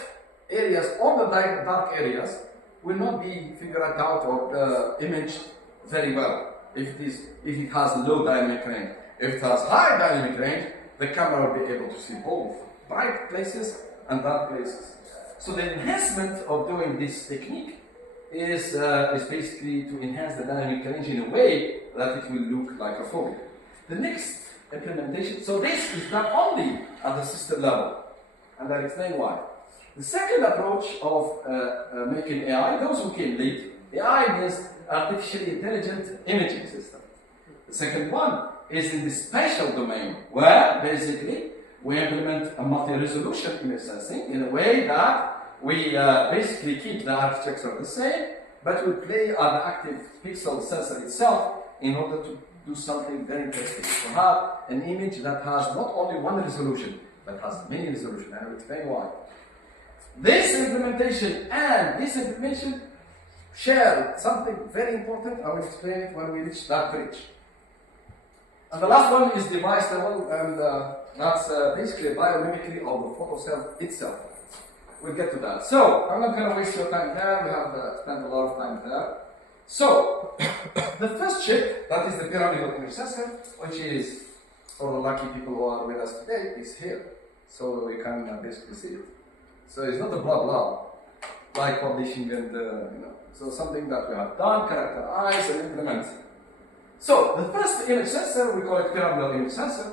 areas or the dark areas will not be figured out or imaged very well if it has low dynamic range. If it has high dynamic range, the camera will be able to see both bright places and dark places. So the enhancement of doing this technique is basically to enhance the dynamic range in a way that it will look like a phobia. The next implementation, so this is not only at the system level, and I'll explain why. The second approach of making AI, those who came late, AI means artificially intelligent imaging system. The second one is in the spatial domain, where basically we implement a multi-resolution image sensing in a way that we basically keep the architecture the same, but we play on the active pixel sensor itself in order to do something very interesting. To have an image that has not only one resolution, but has many resolutions, and I will explain why. This implementation and this implementation share something very important. I will explain it when we reach that bridge. And the last one is device level, and that's basically a biomimicry of the photocell itself. We'll get to that. So, I'm not going to waste your time there. We have spent a lot of time there. So, the first chip, that is the pyramidal intercessor, which is, for the lucky people who are with us today, is here. So, we can basically see it. So, it's not a blah blah, like publishing and, so something that we have done, characterize, and implement. So, the first image sensor, we call it pyramidal image sensor.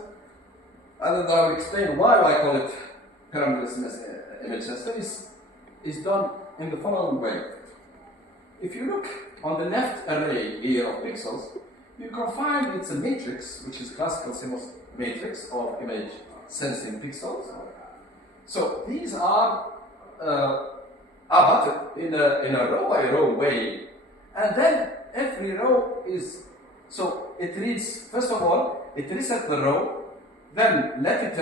And then I will explain why I call it pyramidal image sensor. Is done in the following way. If you look on the left array here of pixels, you can find it's a matrix, which is classical CMOS matrix of image sensing pixels. So these are abutted in a row by row way, and then every row is, so it reads, first of all, it resets the row, then let it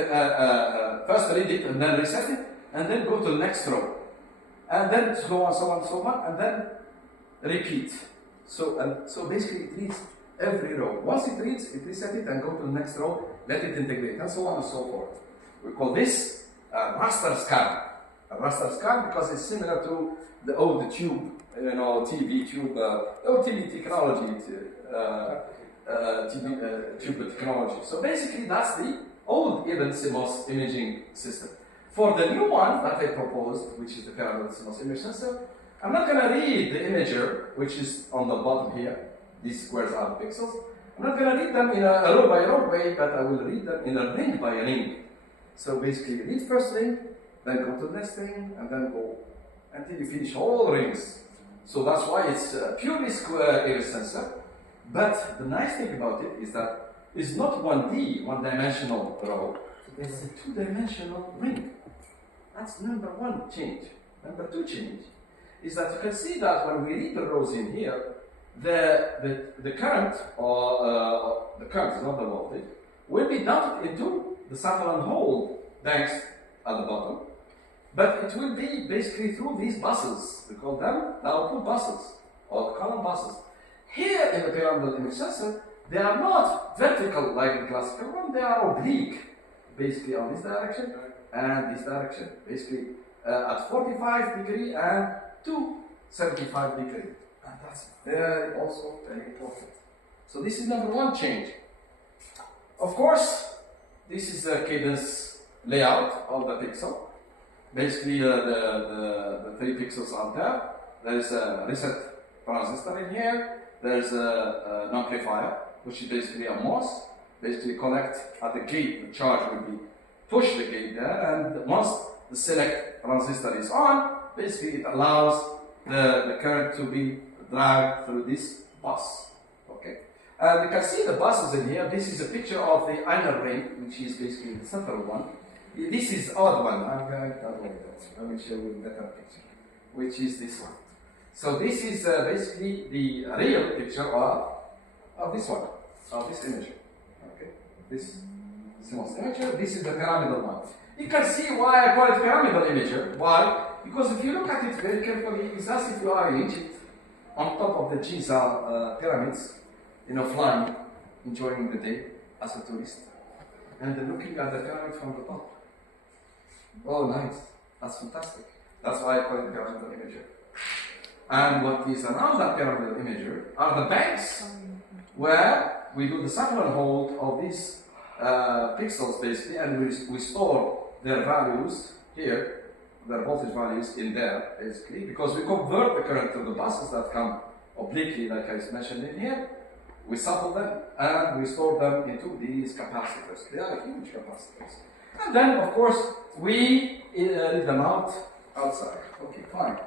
first read it and then reset it, and then go to the next row, and then so on, so on, so on, and then repeat. So basically it reads every row. Once it reads, it resets it and go to the next row, let it integrate, and so on and so forth. We call this a raster scan. A raster scan because it's similar to the old tube TV tube, or TV technology, tube technology. So basically, that's the old even CMOS imaging system. For the new one that I proposed, which is the pyramidal CMOS image sensor, I'm not going to read the imager, which is on the bottom here. These squares are the pixels. I'm not going to read them in a row by row way, but I will read them in a ring by ring. So basically, you read first ring, then go to the next ring, and then go until you finish all the rings. So that's why it's a purely square image sensor. But the nice thing about it is that it's not 1D, one-dimensional row. It's a two-dimensional ring. That's number one change. Number two change is that you can see that when we read the rows in here, the current, or the current is not the voltage, will be dumped into the sample and hold banks at the bottom. But it will be basically through these buses. We call them the output buses, or column buses. Here in the pyramidal image sensor, they are not vertical like the classical one, they are oblique. Basically on this direction and this direction. Basically at 45 degree and to 75 degree. And that's also very important. So this is number one change. Of course, this is the cadence layout of the pixel. Basically the 3 pixels are there. There is a reset transistor in here. There's an amplifier, which is basically a MOS. Basically connect at the gate, the charge will be push the gate there, and once the select transistor is on, basically it allows the current to be dragged through this bus. Okay, and you can see the buses in here. This is a picture of the inner ring, which is basically the central one. This is odd one. I'm going to avoid that. I will show you a better picture, which is this one. So this is basically the real picture of this one, of this image. This CMOS imager, this is the pyramidal one. You can see why I call it pyramidal imager. Why? Because if you look at it very carefully, it's as if you are in Egypt, on top of the Giza pyramids, flying, enjoying the day as a tourist, and then looking at the pyramid from the top. Oh, nice. That's fantastic. That's why I call it pyramidal imager. And what is around that pyramidal imager are the banks where we do the sample and hold of these pixels basically, and we store their values here, their voltage values in there basically, because we convert the current to the buses that come obliquely, like I mentioned in here. We sample them and we store them into these capacitors. They are huge capacitors. And then, of course, we read them out outside. Okay, fine.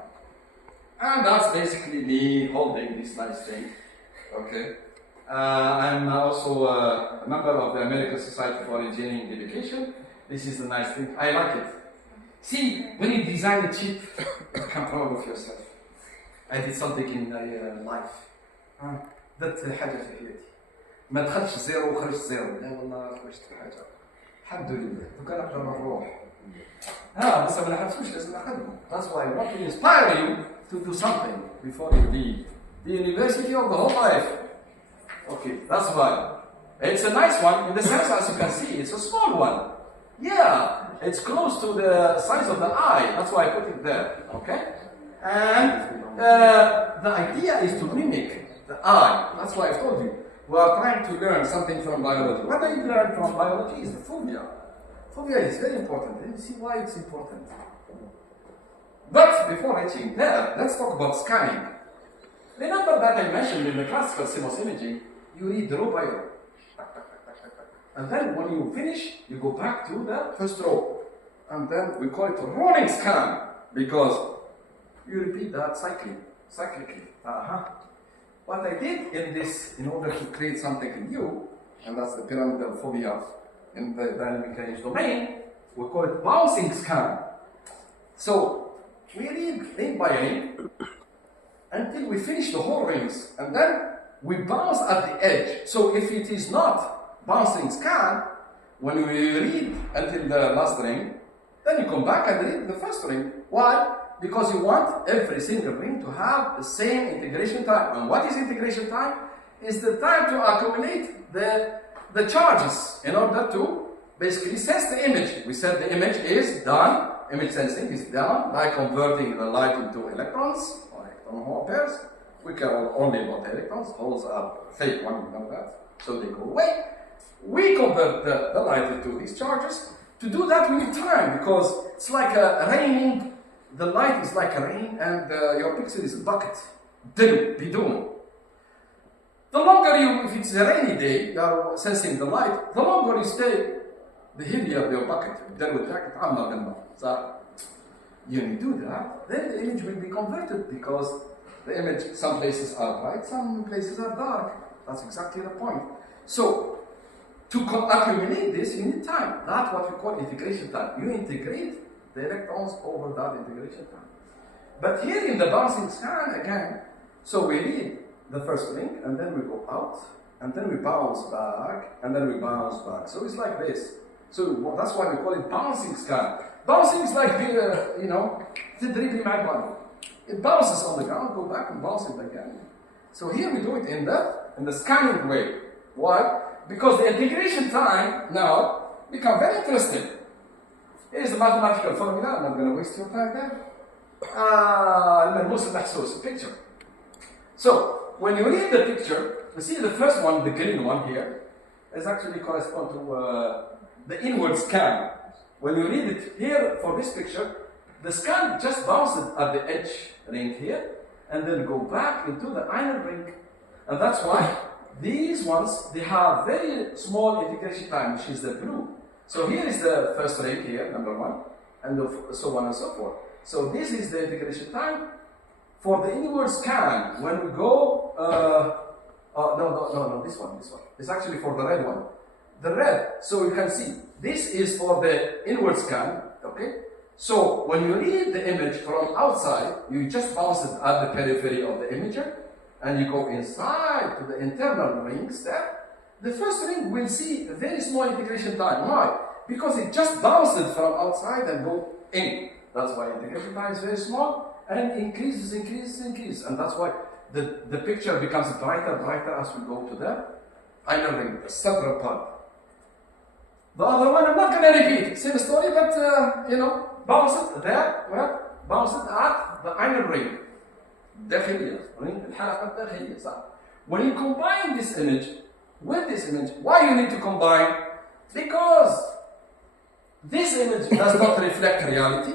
And that's basically me holding this nice thing. Okay. I'm also a member of the American Society for Engineering Education. This is the nice thing. I like it. See, when you design a chip, you can proud of yourself. I did something in my life. درت حاجة في حياتي. ما دخلتش زيرو وخرجت زيرو. لا والله خرجت في حاجة. الحمد لله. دوكا نقدر نروح. بس ما نحبسوش لازم نخدموا. That's why I want to inspire you to do something before you leave the university of the whole life. Okay, that's why. It's a nice one in the sense, as you can see, it's a small one. Yeah, it's close to the size of the eye. That's why I put it there. Okay? And the idea is to mimic the eye. That's why I told you. We are trying to learn something from biology. What I learned from biology is the phobia. Phobia is very important. And you see why it's important. But before reaching there, let's talk about scanning. Remember that I mentioned in the classical CMOS imaging, you read row by row. And then when you finish, you go back to the first row. And then we call it a rolling scan, because you repeat that cyclically. What I did in this, in order to create something new, and that's the pyramidal phobia in the dynamic range domain, we call it bouncing scan. So we read ring by ring until we finish the whole rings, and then we bounce at the edge. So if it is not bouncing scan, when we read until the last ring, then you come back and read the first ring. Why? Because you want every single ring to have the same integration time. And what is integration time? Is the time to accumulate the charges in order to basically sense the image. We said the image is done, image sensing is done by converting the light into electrons or electron hole pairs. We can only want electrons. Holes are fake one, you know that. So they go away. We convert the light into these charges. To do that, we need time because it's like raining. The light is like a rain, and your pixel is a bucket. Bidon. The longer you, if it's a rainy day, you are sensing the light. The longer you stay, the heavier your bucket. So you do that, then the image will be converted because the image, some places are bright, some places are dark. That's exactly the point. So to accumulate this, you need time. That's what we call integration time. You integrate the electrons over that integration time. But here in the bouncing scan, again, so we read the first ring, and then we go out, and then we bounce back, and then we bounce back. So it's like this. So that's why we call it bouncing scan. Bouncing is like the dribbling my body. It bounces on the ground, go back and bounce it again. So here we do it in the scanning way. Why? Because the integration time now become very interesting. Here's the mathematical formula. I'm not going to waste your time there. Picture. So when you read the picture, you see the first one, the green one here, is actually correspond to the inward scan. When you read it here for this picture, the scan just bounces at the edge ring here, and then go back into the inner ring. And that's why these ones, they have very small integration time, which is the blue. So here is the first ring here, number one, and so on and so forth. So this is the integration time. For the inward scan, when we go, this one. It's actually for the red one. The red, so you can see, this is for the inward scan, okay? So when you read the image from outside, you just bounce it at the periphery of the imager, and you go inside to the internal rings there. The first ring will see a very small integration time. Why? Because it just bounced it from outside and go in. That's why integration time is very small and increases. And that's why the picture becomes brighter as we go to the inner ring, the central part. The other one, I'm not going to repeat. Same story, but, bounce it there, bounce it at the inner ring. When you combine this image with this image, why you need to combine? Because this image does not reflect reality.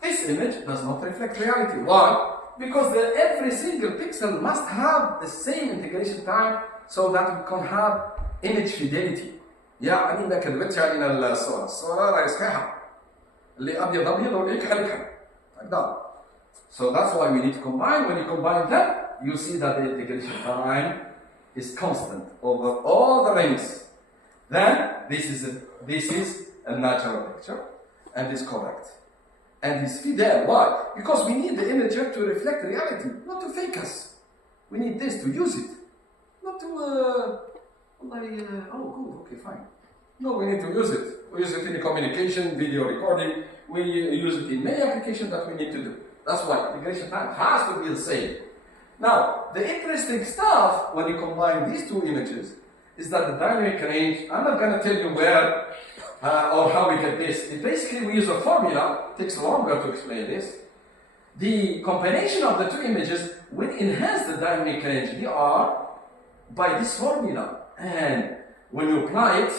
This image does not reflect reality. Why? Because every single pixel must have the same integration time so that we can have image fidelity. يعني ما كذبتش علينا الصورة راهي صحيحة. اللي أبيض واللي كحل. Like that. So that's why we need to combine. When you combine them, you see that the integration time is constant over all the rings. Then this is a natural picture, and is correct, and is fidel. Why? Because we need the imager to reflect reality, not to fake us. We need this to use it, not to okay, fine. No, we need to use it. We use it in communication, video recording. We use it in many applications that we need to do. That's why integration time has to be the same. Now, the interesting stuff when you combine these two images is that the dynamic range, I'm not going to tell you where or how we get this. Basically, we use a formula. It takes longer to explain this. The combination of the two images will enhance the dynamic range VR by this formula. And when you apply it,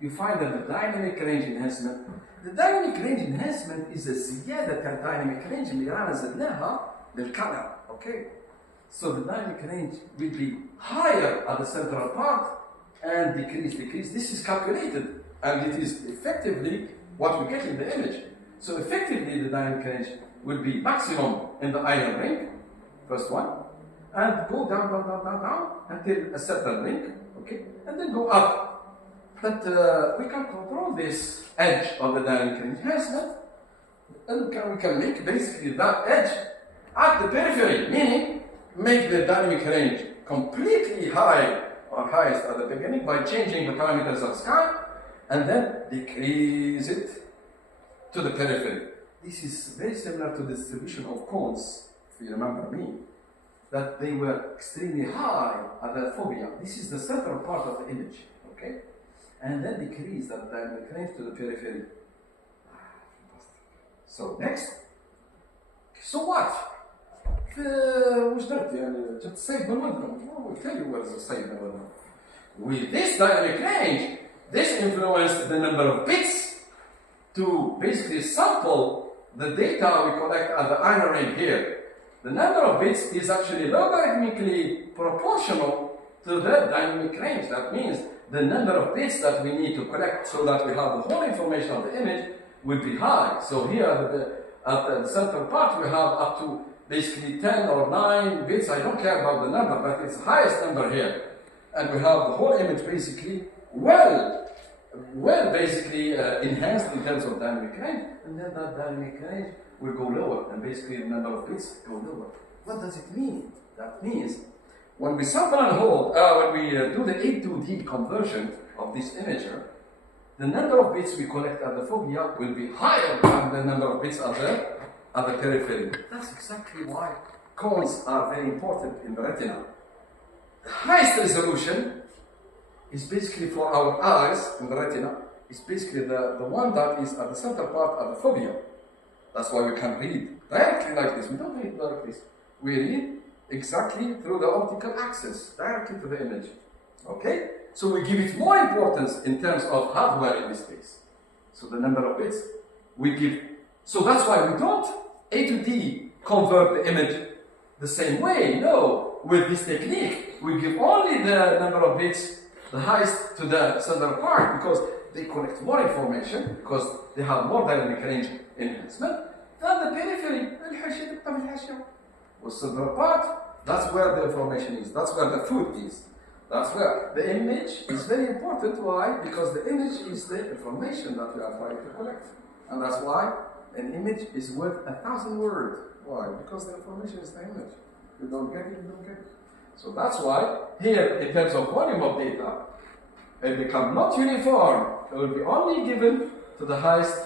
you find that the dynamic range enhancement, the dynamic range enhancement is a زيادة الدynamic range اللي رانا زدناها بالكاميرا. Okay? So the dynamic range will be higher at the central part and decrease. This is calculated, and it is effectively what we get in the image. So effectively, the dynamic range will be maximum in the inner ring, first one, and go down until a certain ring, okay, and then go up. But we can control this edge of the dynamic range enhancement, and we can make basically that edge at the periphery, meaning make the dynamic range completely high or highest at the beginning by changing the parameters of scan, and then decrease it to the periphery. This is very similar to the distribution of cones, if you remember me, that they were extremely high at the fovea. This is the central part of the image, okay? And then decrease that dynamic range to the periphery. Fantastic. So next. So what? وش درت يعني جات الصيد بالمدرم we'll tell you where is the صيد بالمدرم. With this dynamic range, this influenced the number of bits to basically sample the data we collect at the inner ring here. The number of bits is actually logarithmically proportional to the dynamic range. That means the number of bits that we need to collect so that we have the whole information of the image will be high. So here at the center part we have up to basically 10 or 9 bits. I don't care about the number, but it's the highest number here. And we have the whole image basically well basically enhanced in terms of dynamic range, and then that dynamic range will go lower, and basically the number of bits go lower. What does it mean? That means when we sample and hold, when we do the A to D conversion of this imager, the number of bits we collect at the fovea will be higher than the number of bits at the periphery. That's exactly why cones are very important in the retina. The highest resolution is basically for our eyes in the retina, is basically the one that is at the center part of the fovea. That's why we can read directly like this. We don't read like this. We read exactly through the optical axis, directly to the image. Okay? So we give it more importance in terms of hardware in this case. So the number of bits we give. So that's why we don't A to D convert the image the same way. No, with this technique, we give only the number of bits, the highest to the center part, because they collect more information, because they have more dynamic range enhancement. And the periphery, the center part, that's where the information is, that's where the food is. That's where the image is very important. Why? Because the image is the information that we are trying to collect. And that's why an image is worth 1,000 words. Why? Because the information is the image. You don't get it, you don't get it. So that's why here, in terms of volume of data, it becomes not uniform. It will be only given to the highest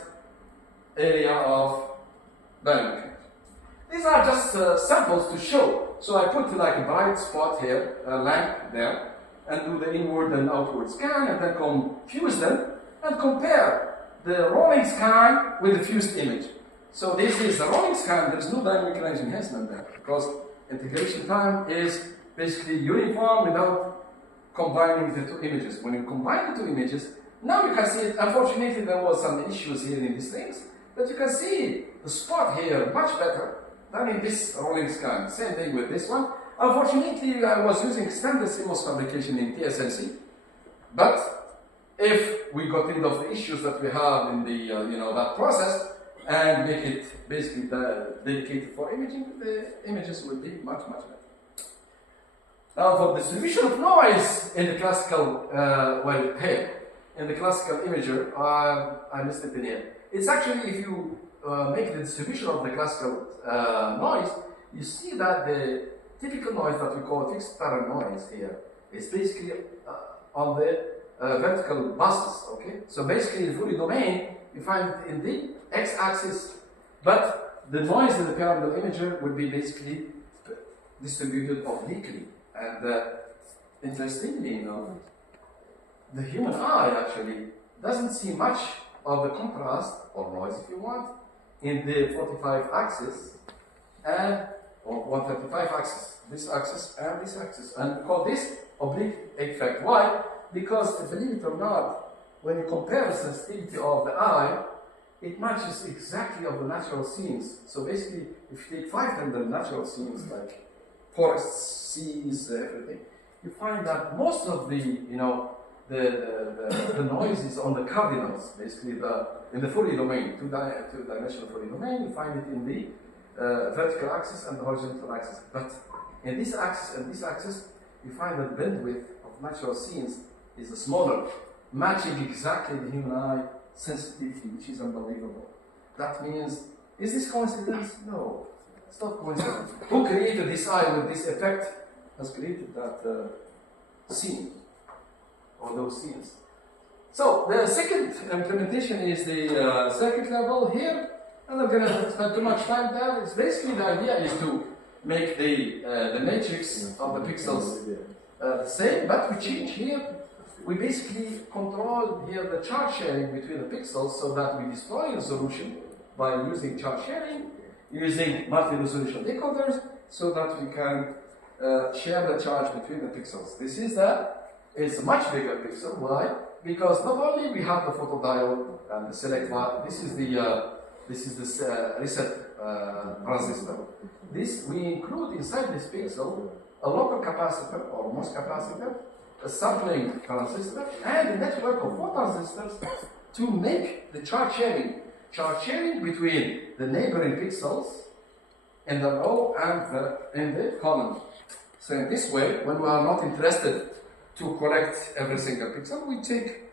area of dynamic range. These are just samples to show. So I put like a bright spot here, a lamp there, and do the inward and outward scan, and then fuse them and compare the rolling scan with the fused image. So this is the rolling scan. There's no dynamic range enhancement there because integration time is basically uniform without combining the two images. When you combine the two images, now you can see it. Unfortunately, there was some issues here in these things, but you can see the spot here much better than in this rolling scan. Same thing with this one. Unfortunately, I was using standard CMOS fabrication in TSMC, but if we got rid of the issues that we have in the that process and make it basically dedicated for imaging, the images will be much better. Now, for distribution of noise in the classical, here in the classical imager, I listed in here. It's actually, if you make the distribution of the classical noise, you see that the typical noise that we call fixed pattern noise here is basically on the vertical buses. Okay, so basically in Fourier domain you find it in the x-axis, but the noise in the pyramidal imager would be basically distributed obliquely. And interestingly, the human eye actually doesn't see much of the contrast or noise, if you want, in the 45 axis and or 135 axis, this axis and this axis, and we call this oblique effect. Why? Because, believe it or not, when you compare the sensitivity of the eye, it matches exactly of the natural scenes. So basically, if you take 500 natural scenes like forests, seas, everything, you find that most of the the noise is on the cardinals. Basically, in the Fourier domain, two-dimensional Fourier domain, you find it in the vertical axis and the horizontal axis. But in this axis and this axis, you find that the bandwidth of natural scenes is smaller, matching exactly the human eye sensitivity, which is unbelievable. That means, is this coincidence? No, it's not coincidence. Who created this eye with this effect has created that scene, or those scenes. So the second implementation is the circuit level here. I'm not going to spend too much time there. It's basically the idea is to make the matrix of the pixels the same, but we change here. We basically control here the charge sharing between the pixels so that we destroy the solution by using charge sharing, using multi-resolution decoders, so that we can share the charge between the pixels. This is it's a much bigger pixel. Why? Because not only we have the photodiode and the select one, this is the reset transistor. This we include inside this pixel a local capacitor or MOS capacitor, a sampling transistor, and a network of 4 transistors to make the charge sharing between the neighboring pixels in the row and in the column. So in this way, when we are not interested to collect every single pixel, we take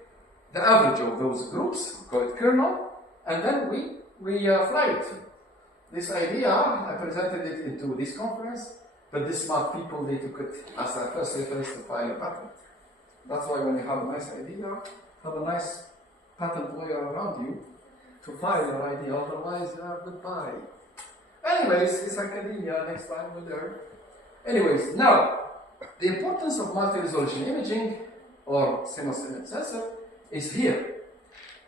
the average of those groups, call it kernel, and then we fly it. This idea, I presented it into this conference, but these smart people, they took it as a first reference to file a patent. That's why when you have a nice idea, have a nice patent lawyer around you to file your idea, otherwise goodbye. Anyways, it's academia, next time we'll learn. Anyways, now, the importance of multi-resolution imaging or CMOS image sensor is here.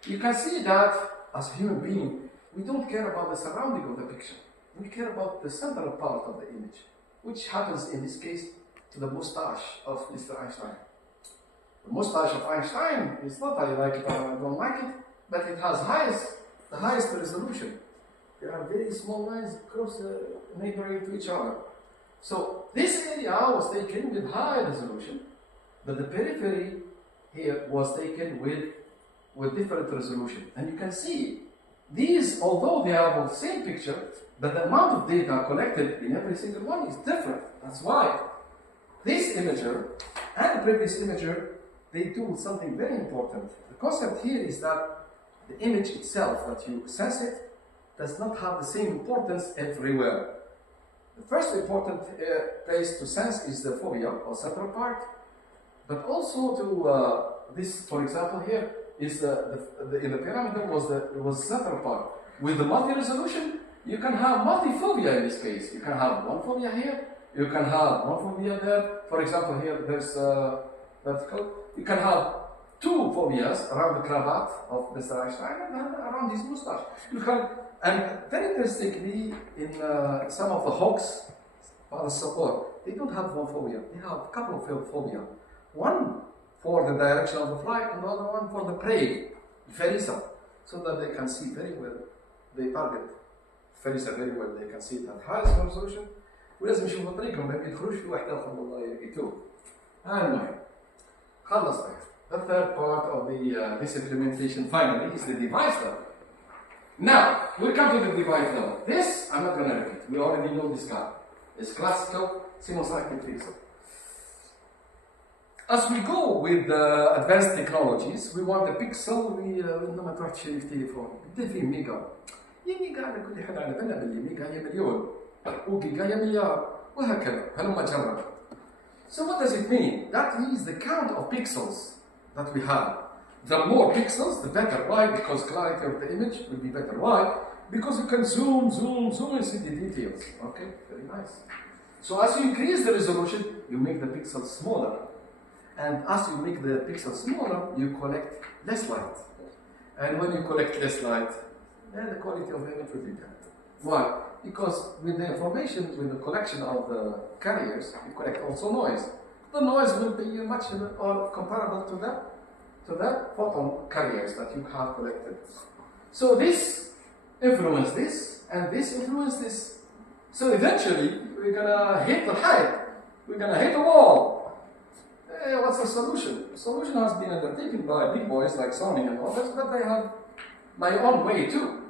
You can see that as a human being, we don't care about the surrounding of the picture. We care about the central part of the image, which happens in this case to the mustache of Mr. Einstein. The mustache of Einstein is not I like it or I don't like it, but it has the highest resolution. There are very small lines close neighboring to each other. So this area was taken with high resolution, but the periphery here was taken with different resolution. And you can see these, although they are the same picture, but the amount of data collected in every single one is different. That's why this imager and the previous imager, they do something very important. The concept here is that the image itself, that you sense it, does not have the same importance everywhere. The first important place to sense is the fovea, or central part, but also to this, for example, here is in the pyramid was central part. With the multi-resolution, you can have multi-fovea in this case. You can have one fovea here, you can have one fovea there. For example, here there's vertical. You can have 2 foveas around the cravat of Mr. Einstein and around his mustache. You can, and very interestingly, in some of the hawks, they don't have one fovea. They have a couple of fovea. One for the direction of the flight, and the other one for the prey, Ferisa, so that they can see very well. They target Ferisa very well. They can see it at highest resolution. ولازم يشوفوا طريقهم ما يدخلوش في واحد آخر والله يقتلوه. المهم خلص. The third part of this implementation finally is the device level. Now, we'll come to the device level. This, I'm not going to repeat. We already know this guy. It's classical CMOS active pixel. As we go with advanced technologies, we want the pixel, لما تروح تشتري في تليفون بدأ فيه ميجا. يا ميجا على كل حال على بالنا باللي ميجا هي مليون وجيجا هي مليار وهكذا. هلما جرب. So what does it mean? That means the count of pixels that we have. The more pixels, the better. Why? Because clarity of the image will be better. Why? Because you can zoom and see the details. Okay, very nice. So as you increase the resolution, you make the pixels smaller. And as you make the pixels smaller, you collect less light. And when you collect less light, then the quality of the image will be better. Why? Because with the information, with the collection of the carriers, you collect also noise. The noise will be much or comparable to the photon carriers that you have collected. So this influences this, and this influences this. So eventually, we're gonna hit the height. We're gonna hit the wall. What's the solution? The solution has been undertaken by big boys like Sony and others, but they have my own way too.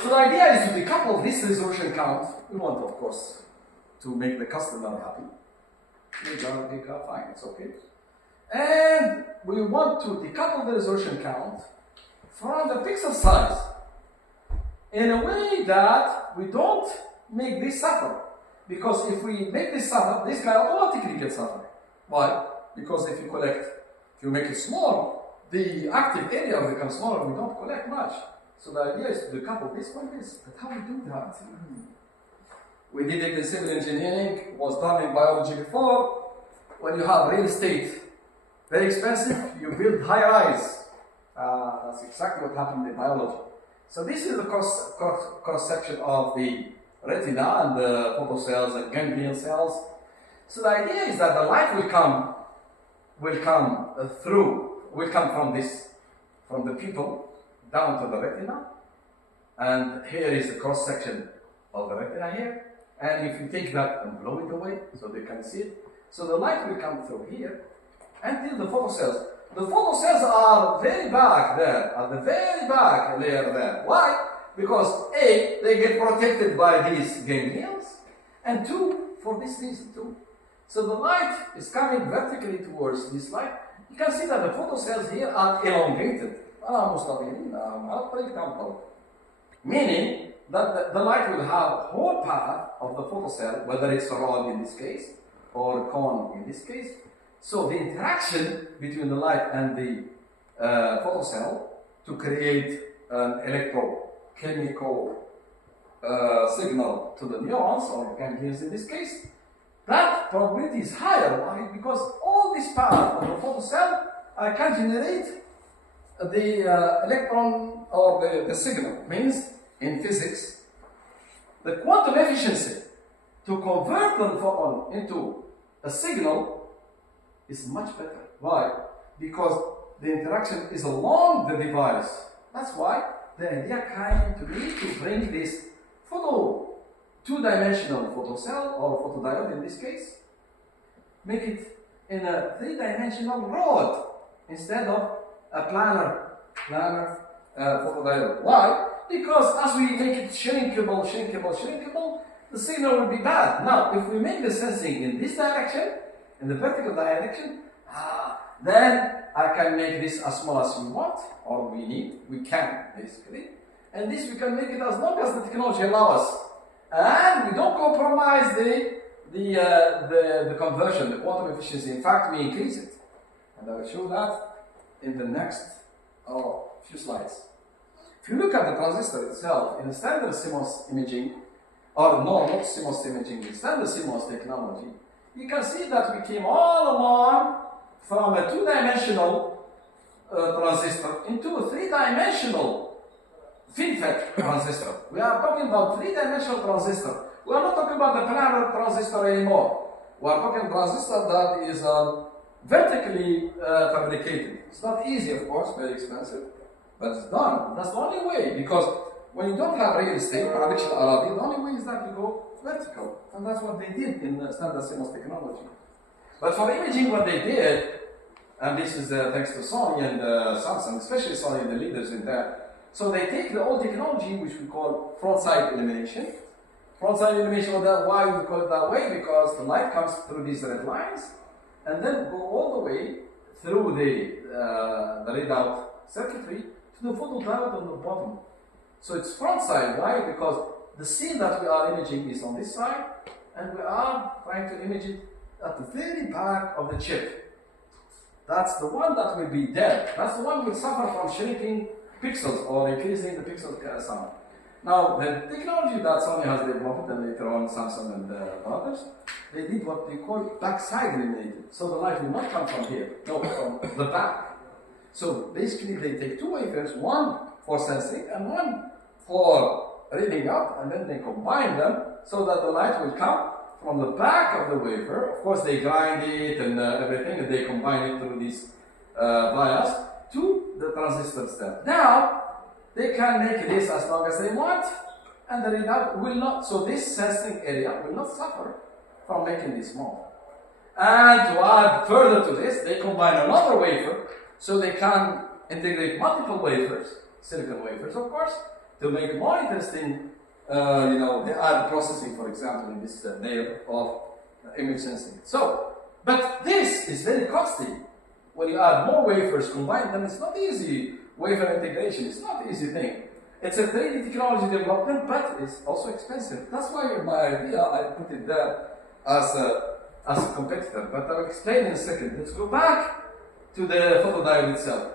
So the idea is to decouple this resolution count. We want, of course, to make the customer happy. Giga, fine, it's okay. And we want to decouple the resolution count from the pixel size in a way that we don't make this suffer. Because if we make this suffer, this guy automatically gets suffer. Why? Because if you make it small, the active area becomes smaller, we don't collect much. So the idea is to decouple this from this. But how do we do that? We did it in civil engineering, it was done in biology before. When you have real estate, very expensive, you build high-rise. That's exactly what happened in biology. So this is the cross-section of the retina and the photocells and ganglion cells. So the idea is that the light will come from the pupil down to the retina, and here is the cross section of the retina here. And if you take that and blow it away so they can see it, so the light will come through here until the photocells. The photocells are very back there, at the very back layer there. Why? Because A, they get protected by these ganglions, and two, for this reason too. So the light is coming vertically towards this light. You can see that the photocells here are elongated. Meaning that the light will have whole path of the photocell, whether it's a rod in this case, or a cone in this case. So the interaction between the light and the photocell to create an electrochemical signal to the neurons, or ganglions in this case, that probability is higher. Why? Because all this part of the photocell can generate the electron or the signal. Means in physics, the quantum efficiency to convert the photon into a signal is much better. Why? Because the interaction is along the device. That's why the idea came to me to bring this two-dimensional photocell, or photodiode in this case, make it in a three-dimensional rod instead of a planar photodiode. Why? Because as we make it shrinkable, the signal will be bad. Now, if we make the sensing in this direction, in the vertical direction, then I can make this as small as we want, or we can basically. And this we can make it as long as the technology allows us. And we don't compromise the conversion, the quantum efficiency. In fact, we increase it. And I will show that in the next few slides. If you look at the transistor itself, in the standard CMOS imaging, or no, not CMOS imaging, the standard CMOS technology, you can see that we came all along from a two-dimensional transistor into a three-dimensional FinFET transistor. We are talking about three-dimensional transistor. We are not talking about the planar transistor anymore. We are talking transistor that is vertically fabricated. It's not easy, of course, very expensive, but it's done. That's the only way, because when you don't have real estate, production the only way is that you go vertical. And that's what they did in standard CMOS technology. But for imaging, what they did, and this is thanks to Sony and Samsung, especially Sony, the leaders in that. So they take the old technology, which we call front-side illumination. Front-side illumination, why we call it that way? Because the light comes through these red lines, and then go all the way through the readout circuitry to the photodiode on the bottom. So it's front-side. Why? Because the scene that we are imaging is on this side, and we are trying to image it at the very back of the chip. That's the one that will be dead. That's the one that will suffer from shrinking pixels or increasing the pixel count. Now, the technology that Sony has developed, and later on Samsung and others, they did what they call backside illuminated. So the light will not come from here, no, from the back. So basically, they take two wafers, one for sensing and one for reading out, and then they combine them so that the light will come from the back of the wafer. Of course, they grind it and everything, and they combine it through these vias to the transistor step. Now, they can make this as long as they want, and the readout will not, so this sensing area will not suffer from making this small. And to add further to this, they combine another wafer, so they can integrate multiple wafers, silicon wafers of course, to make more interesting, they add processing, for example, in this layer of image sensing. So, but this is very costly. When you add more wafers, combine them, it's not easy. Wafer integration, it's not an easy thing. It's a 3D technology development, but it's also expensive. That's why my idea, I put it there as a competitor. But I'll explain in a second. Let's go back to the photodiode itself.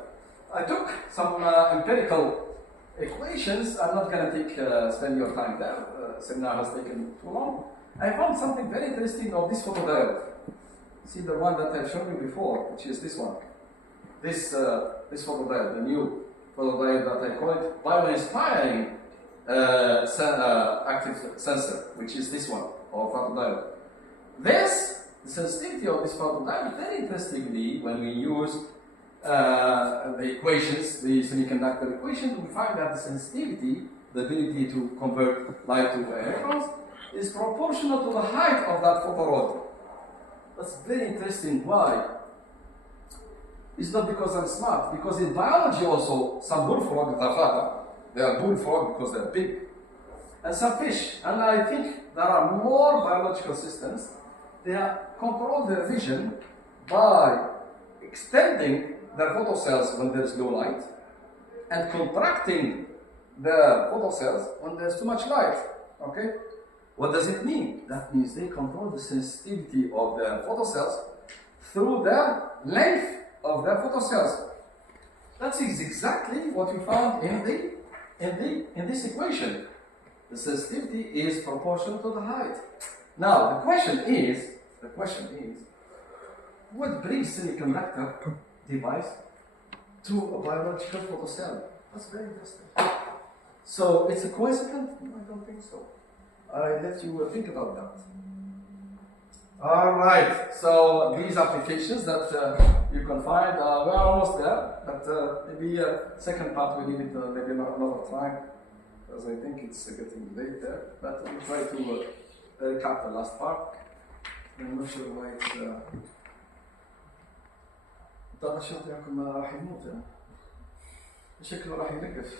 I took some empirical equations. I'm not going to spend your time there. Seminar has taken too long. I found something very interesting of this photodiode. See the one that I've shown you before, which is this one. This photodiode, the new photodiode that I call it bio-inspiring active sensor, which is this one, or photodiode. This, the sensitivity of this photodiode, very interestingly, when we use the equations, the semiconductor equation, we find that the sensitivity, the ability to convert light to electrons, is proportional to the height of that photorod. That's very interesting. Why? It's not because I'm smart, because in biology also, some bullfrogs, they are bullfrog because they're big, and some fish. And I think there are more biological systems. They control their vision by extending their photocells when there's low light and contracting the photocells when there's too much light. Okay? What does it mean? That means they control the sensitivity of the photocells through the length of the photocells. That is exactly what we found in this equation. The sensitivity is proportional to the height. Now the question is, what brings semiconductor device to a biological photocell? That's very interesting. So it's a coincidence? I don't think so. I let you think about that. All right. So these applications that you can find, we're almost there, but maybe second part we need it maybe another time, because I think it's getting late there. But we'll try to recap the last part. I'm not sure why it's. طبعا الشرط ياكم راح يموت شكله راح ينقص.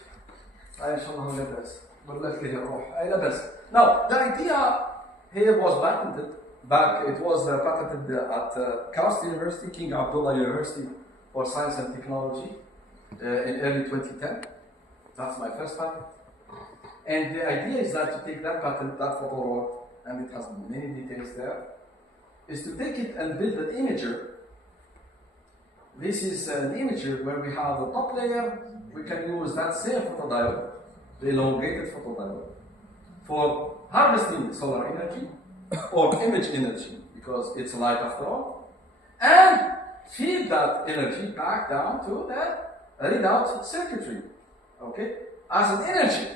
ان شاء الله هو لبس ضلت له الروح اي لبس. Now the idea here was patented back. It was patented at Karst University, King Abdullah University for Science and Technology in early 2010. That's my first patent. And the idea is that to take that patent, that photo rod, and it has many details there, is to take it and build an imager. This is an imager where we have the top layer. We can use that same photodiode, the elongated photodiode, for harvesting solar energy or image energy, because it's light after all, and feed that energy back down to the readout circuitry, okay, as an energy.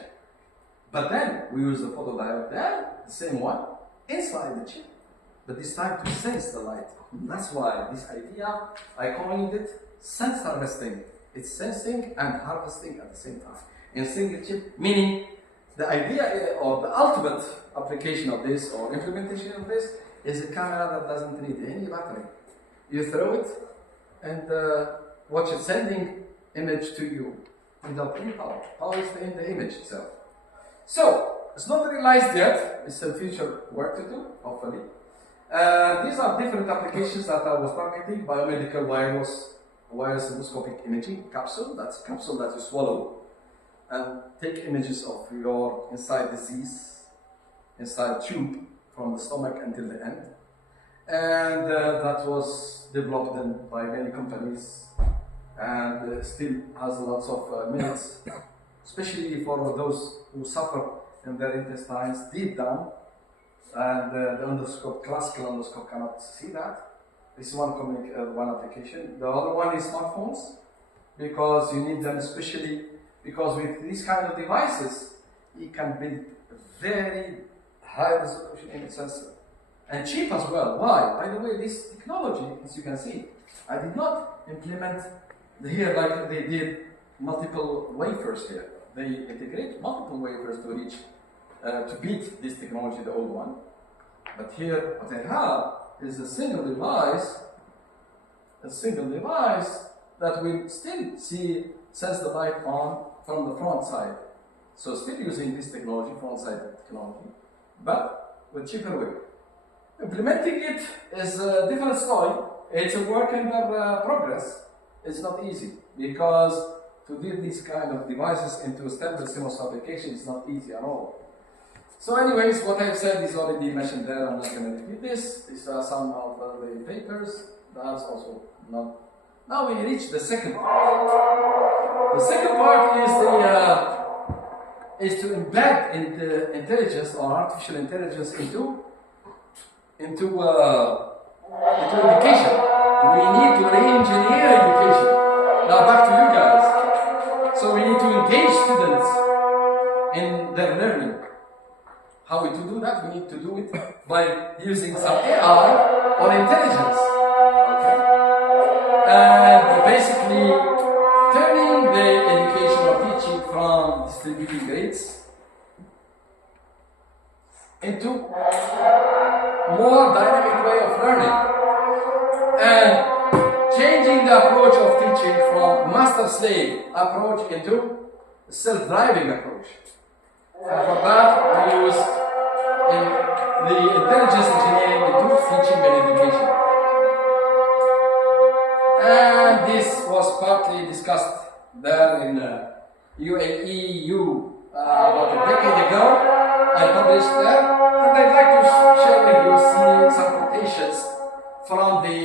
But then we use the photodiode there, the same one, inside the chip, but this time to sense the light. That's why this idea, I coined it sense harvesting. It's sensing and harvesting at the same time in single chip, meaning the idea or the ultimate application of this or implementation of this is a camera that doesn't need any battery. You throw it and watch it sending image to you without any power. Power is in the image itself. So it's not realized yet. It's a future work to do, hopefully. These are different applications that I was targeting: biomedical wireless endoscopic imaging capsule. That's a capsule that you swallow and take images of your inside disease, inside tube from the stomach until the end. And that was developed by many companies and still has lots of merits, especially for those who suffer in their intestines deep down. And the endoscope, classical endoscope, cannot see that. This is one application. The other one is smartphones, because you need them especially because with these kind of devices, you can build a very high resolution image sensor. And cheap as well. Why? By the way, this technology, as you can see, I did not implement here like they did multiple wafers here. They integrate multiple wafers to reach to beat this technology, the old one. But here, what I have is a single device that will still sense the light on from the front side. So still using this technology, front side technology, but with cheaper way. Implementing it is a different story. It's a work in progress. It's not easy, because to build these kind of devices into standard CMOS application is not easy at all. So anyways, what I've said is already mentioned there. I'm not going to repeat this. These are some of the papers. That's also not. Now we reach the second part. The second part is to embed in the intelligence or artificial intelligence into education. We need to re-engineer education. Now back to you guys. So we need to engage students in their that, we need to do it by using some AI or intelligence. Okay? And basically turning the education or teaching from distributing grades into more dynamic way of learning and changing the approach of teaching from master-slave approach into self-driving approach. And for that, we use the intelligence engineering into teaching and education. And this was partly discussed there in UAEU about a decade ago. I published there, and I'd like to share with you some quotations from the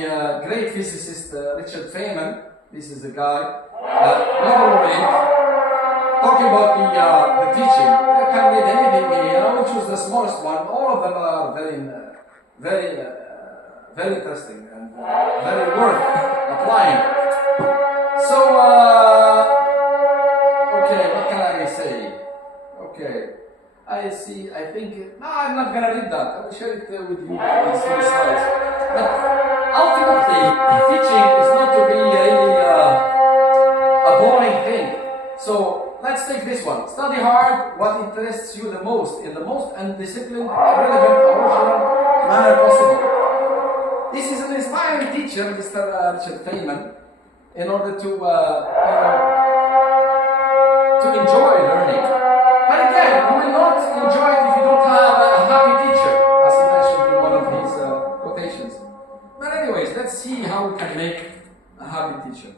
great physicist Richard Feynman. This is a guy, Nobel laureate, talking about the teaching. You can read anything, which was the smallest one. All of them are very interesting and very worth applying. So, okay, what can I say? Okay. I think, no, I'm not going to read that. I will share it with you, these three slides. But ultimately, teaching is not to be really a boring thing. So, let's take this one. Study hard what interests you the most in the most undisciplined, irrelevant, original manner possible. This is an inspiring teacher, Mr. Richard Feynman, in order to enjoy learning. But again, you will not enjoy it if you don't have a happy teacher, as he mentioned in one of his quotations. But anyways, let's see how we can make a happy teacher.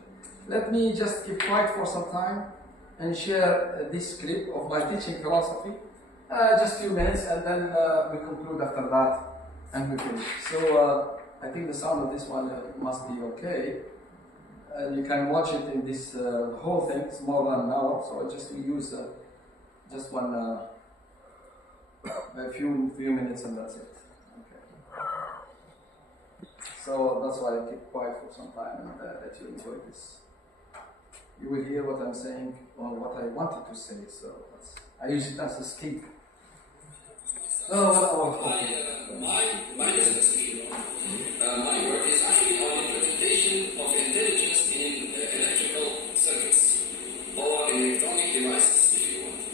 Let me just keep quiet for some time and share this clip of my teaching philosophy. Just a few minutes, and then we conclude after that, and we finish. So I think the sound of this one must be okay. You can watch it in this whole thing. It's more than an hour, so I just use just one, a few minutes, and that's it. Okay. So that's why I keep quiet for some time and let you enjoy this. You will hear what I'm saying or what I wanted to say. So I use it as a escape. My business, my work is actually on implementation of intelligence in electrical circuits or in electronic devices.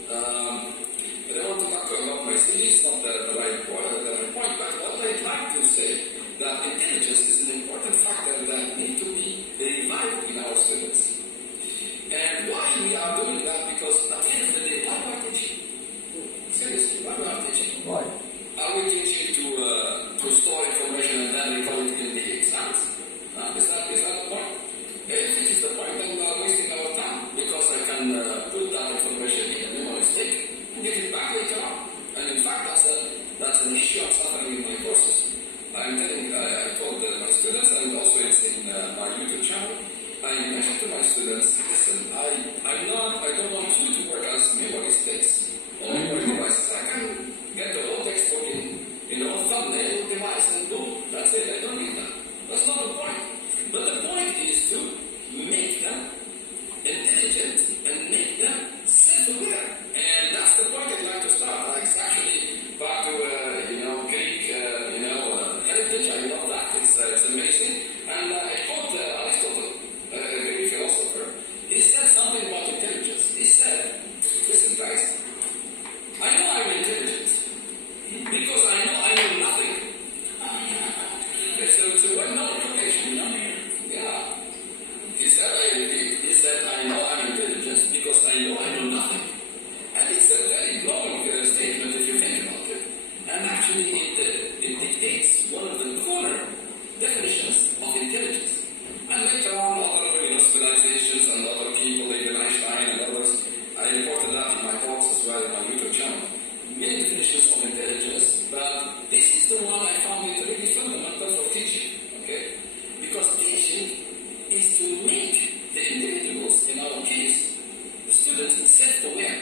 But I want to talk about my CV. It's not the right point, but what I'd like to say that intelligence is an important factor that needs to be revived in our students. And why we are doing that? Because at the end of the day, why am I teaching? Seriously, why am I teaching? Why? Are we teaching to store information and then recall it in the exams? Is that the point? If it is the point, then we are wasting our time because I can put that information in a memory stick and get it back later on. And in fact, that's an issue I'm suffering in my courses. I told my students, and also it's in my YouTube channel. I mentioned to my students, listen, I don't want you to work as memory sticks or memory devices. I can get the whole textbook in, thumbnail device and boom, that's it. I don't need that. That's not the point. But the point is to make them intelligent and make them self-aware. And that's the point I'd like to start. Like, it's actually back to Greek, heritage. I love that. It's amazing. And I quote Aristotle, a Greek philosopher. He said something about intelligence. He said, listen guys, I know I'm intelligent because I know nothing. It's a well-known quotation, Yeah. He said, I know I'm intelligent because I know nothing. And it's a very long statement if you think about it. And actually it dictates one of the core definitions of intelligence. And later on, other civilizations and other people, like Einstein and others, I reported that in my talks as well in my YouTube channel. Many definitions of intelligence, but this is the one I found it really fundamental for teaching, okay? Because teaching is to make the individuals, in our case, the students, self-aware.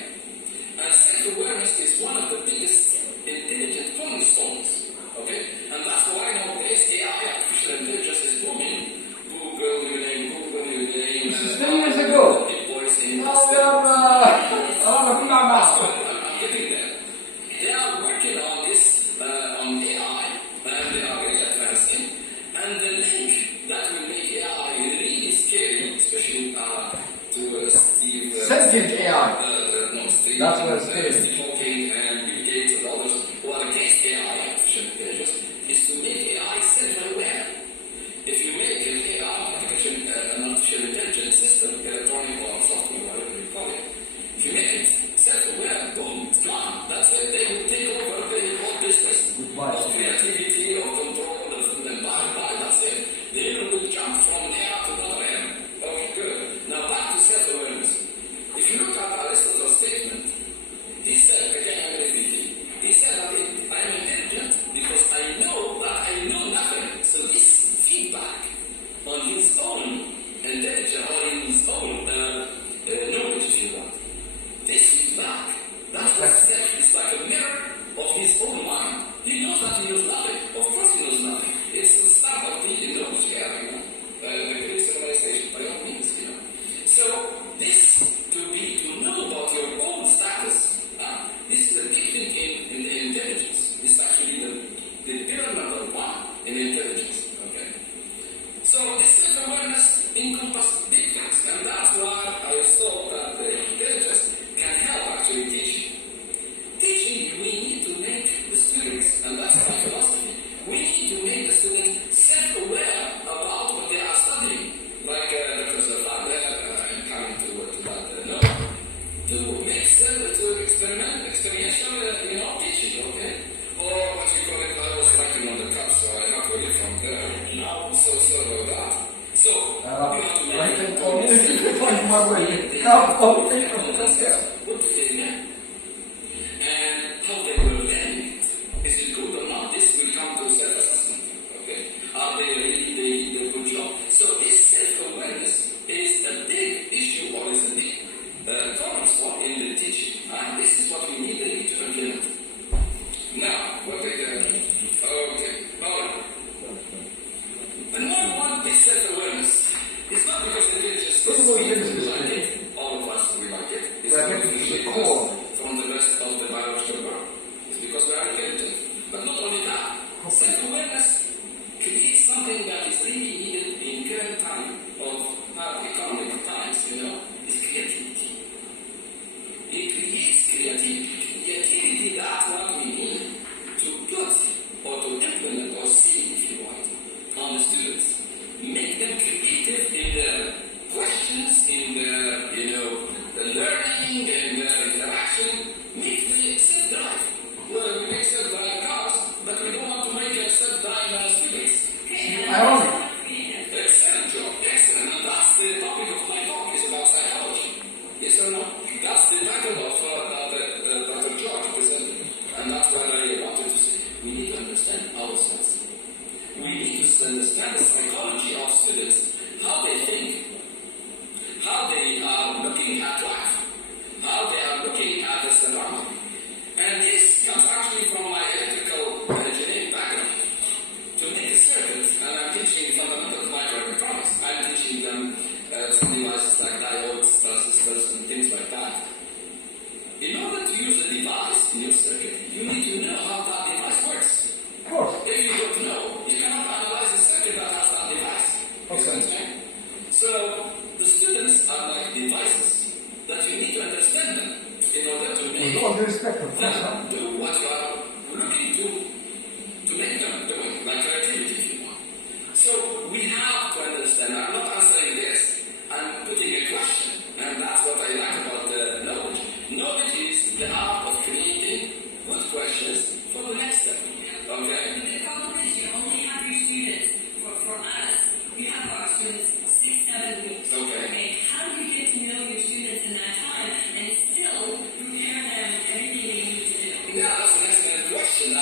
And self-awareness is one of the biggest intelligent cornerstones, okay? And that's why nowadays AI, artificial intelligence, is booming. Google, you name. This is 10 years ago. I'm getting there. They are working on this Sentient AI. That's what it's Steve doing. Hawking and Bill Gates and others who are against AI, artificial intelligence, is to make AI self-aware. If you make an AI, an artificial intelligence system, electronic or software, whatever you call it, if you make it self-aware, boom, it's gone. That's it. They will take over the whole business of creativity, of control, and bye, that's it. They will jump from an era to another era. Okay, good. Now back to self-awareness. If you look at Aristotle's statement, he said, again, I'm going to repeat it. He said that I am intelligent because I know that I know nothing. So this feedback on his own intelligence or in his own knowledge, if you want, this feedback, that self is like a mirror of his own mind. He knows that he knows nothing. Of course he knows nothing. It's the start of the knowledge gap, the Greek civilization, by all means, So this to know about your own status, this is a big thing in the intelligence. It's actually the pillar number one in intelligence. Okay. So this self-awareness encompasses big things, and that's why I thought that the intelligence can help actually teaching. Teaching, we need to make the students, and that's my philosophy, we need to make the students self-aware about what they are studying. Like Dr. Zafar, I'm coming to that note, to make experiential, teaching, okay? Or what you call it, I was writing on the cup, so I have to read from there. Now, so sorry about that. So, you have to make What do they learn? And how they will learn it. Is it good or not? This will come to self-assessment. Okay? Are they really the good job? So this self-awareness is a big issue or is a big cornerstone in the teaching. And this is what we need really to implement. Now, what they okay. And why we want this self-awareness? It's not because intelligence is like it. All of us, we like it. It's not because we core from the rest of the biological world. It's because we are intelligent. But not only that, self-awareness creates something that is really needed in current time of economic times, is creativity. It creates creativity. Creativity, that's what we need to put or to implement or see, if you want, on the students. Make them creative in their questions, in their, the learning and their interaction. Make the self-drive. Well, we make self-drive cars, but we don't want to make self-drive students. Excellent job, excellent. And that's the topic of my talk, is about psychology. Yes or no? That's the title of Dr. George presented. And that's what I wanted to say. We need to understand ourselves. We need to understand the psychology of students, how they think, how they are looking at life, how they are looking at the surrounding. And this comes actually from my electrical engineering background. To make a circuit, and I'm teaching fundamental microelectronics, I'm teaching them devices like diodes, transistors, and things like that. In order to use a device in your circuit, you need to know how that device works. Of course. If you don't know, you cannot analyze a circuit that has that device. Okay. So the students are like devices that you need to understand them in order to make With all due respect, of course. them do what you are looking to make them do it, like creativity if you want. So we have to understand. I'm not answering this, I'm putting a question, and that's what I like about knowledge. Knowledge is the art of creating good questions for the next step. Okay? The problem is you only have your students, for us, we have our students 6-7 weeks. Okay. How do you get to know your students in that time and still prepare them everything they need to do? Yeah, that's an excellent question. I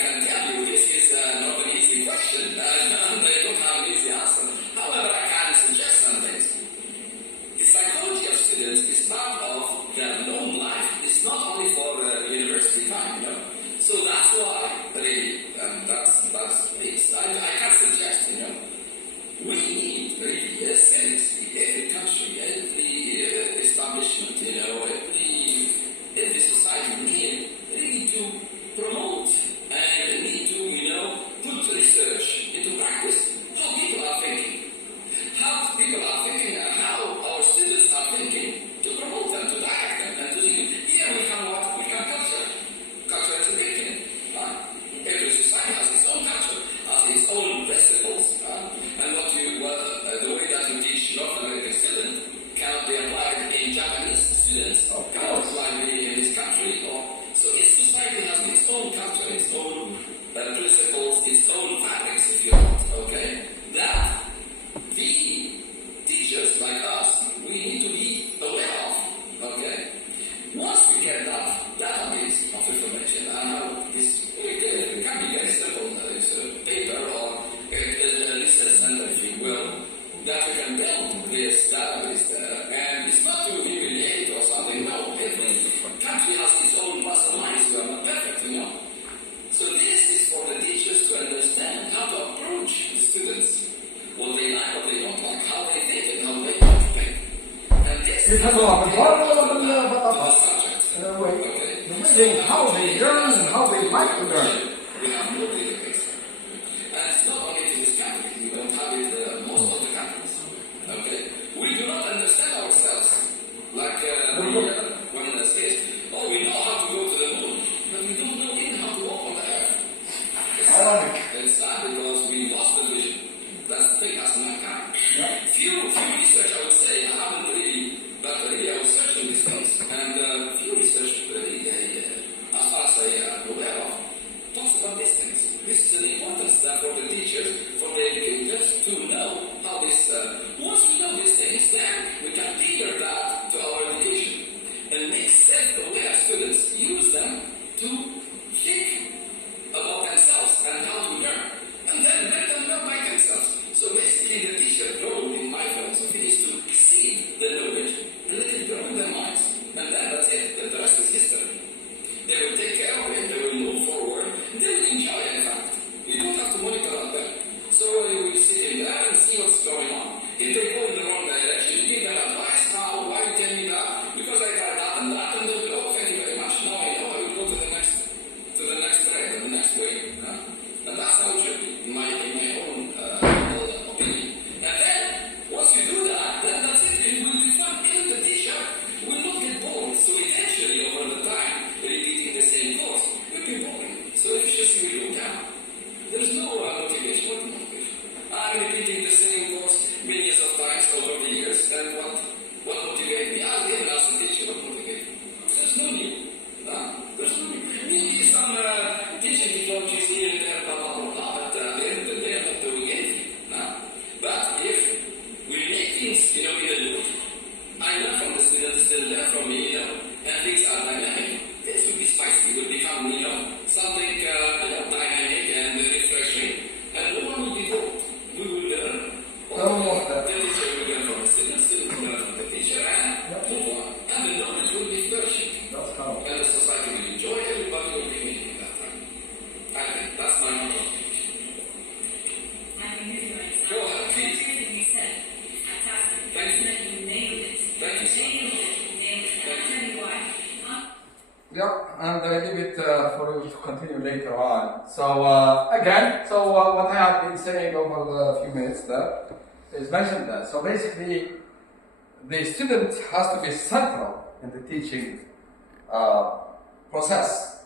can tell you this is not an easy question. They don't have an easy answer. However, I can suggest some things. The psychology of students is part of their known life. It's not only for university time, So that's why, really, that's I can suggest, we need really seriously every country, every establishment, every society need really to promote and need to, put research into practice how people are thinking. How people are thinking and how our students are thinking to promote this database there, and it's not to humiliate or something. No, every country has its own plus and minus. We are not perfect, you know. So this is for the teachers to understand how to approach the students, what they like, what they don't like, how they think, and how they motivate. And this is Because of the the subject. how they learn and how they like to learn. We have no database. And it's not only in this country, we don't have it most of the countries. Okay? We do not understand ourselves. Like one says, oh, we know how to go to the moon, but we don't know even how to walk on the earth. It's sad because we lost the vision. That's the thing, as mankind. Few research, I would say, I haven't really, but really I was searching these things, and few research really, as far as I am aware of, talks about these things. This is an importance that for the teachers, for the educators to know how this, once we know these things, then we can tailor that to our education and make self-aware students use them to think about themselves and how to learn, and then let them learn by themselves. So basically the teacher's role in my philosophy is to exceed the knowledge and let it grow in their minds. And then that's it, the rest is history. They will take care of it, they will move forward, they will enjoy it in fact. You don't have to monitor on them. So you will sit in there and see what's going on. If they go in the wrong direction, give them advice, how, why you tell me that? Because I tried that and they will, oh, thank you very much. Now I know I will go to the next thread, the next way. And that's how it should be, in my own opinion. And then, once you do that, then that's it. It will be fun. Even the teacher will not get bored. So eventually, over the time, repeating the same course will be boring. So efficiency will go down. There's no motivation. What motivation? I'm repeating the same course millions of times over the years. And what motivates me? I'll even ask the teacher what motivates me. There's no new. There's no new. Maybe some teaching technologies here and there, blah, blah, blah, blah, but at the end of the day, I'm not doing anything. But if we make things, in a loop, I learn from the students, they learn from me, and things are dynamic. This will be spicy, will become, something dynamic and refreshing, and no one will be bored. We will learn. The teacher will learn from the students will learn from the teacher, and move on. And the knowledge will be flourishing. And the society will enjoy, everybody will be making at that time. I think that's my motto. Go ahead, please. Thank you. Thank you, sir. Yeah, and I leave it for you to continue later on. So again, what I have been saying over the few minutes there is mentioned that. So basically, the student has to be central in the teaching process.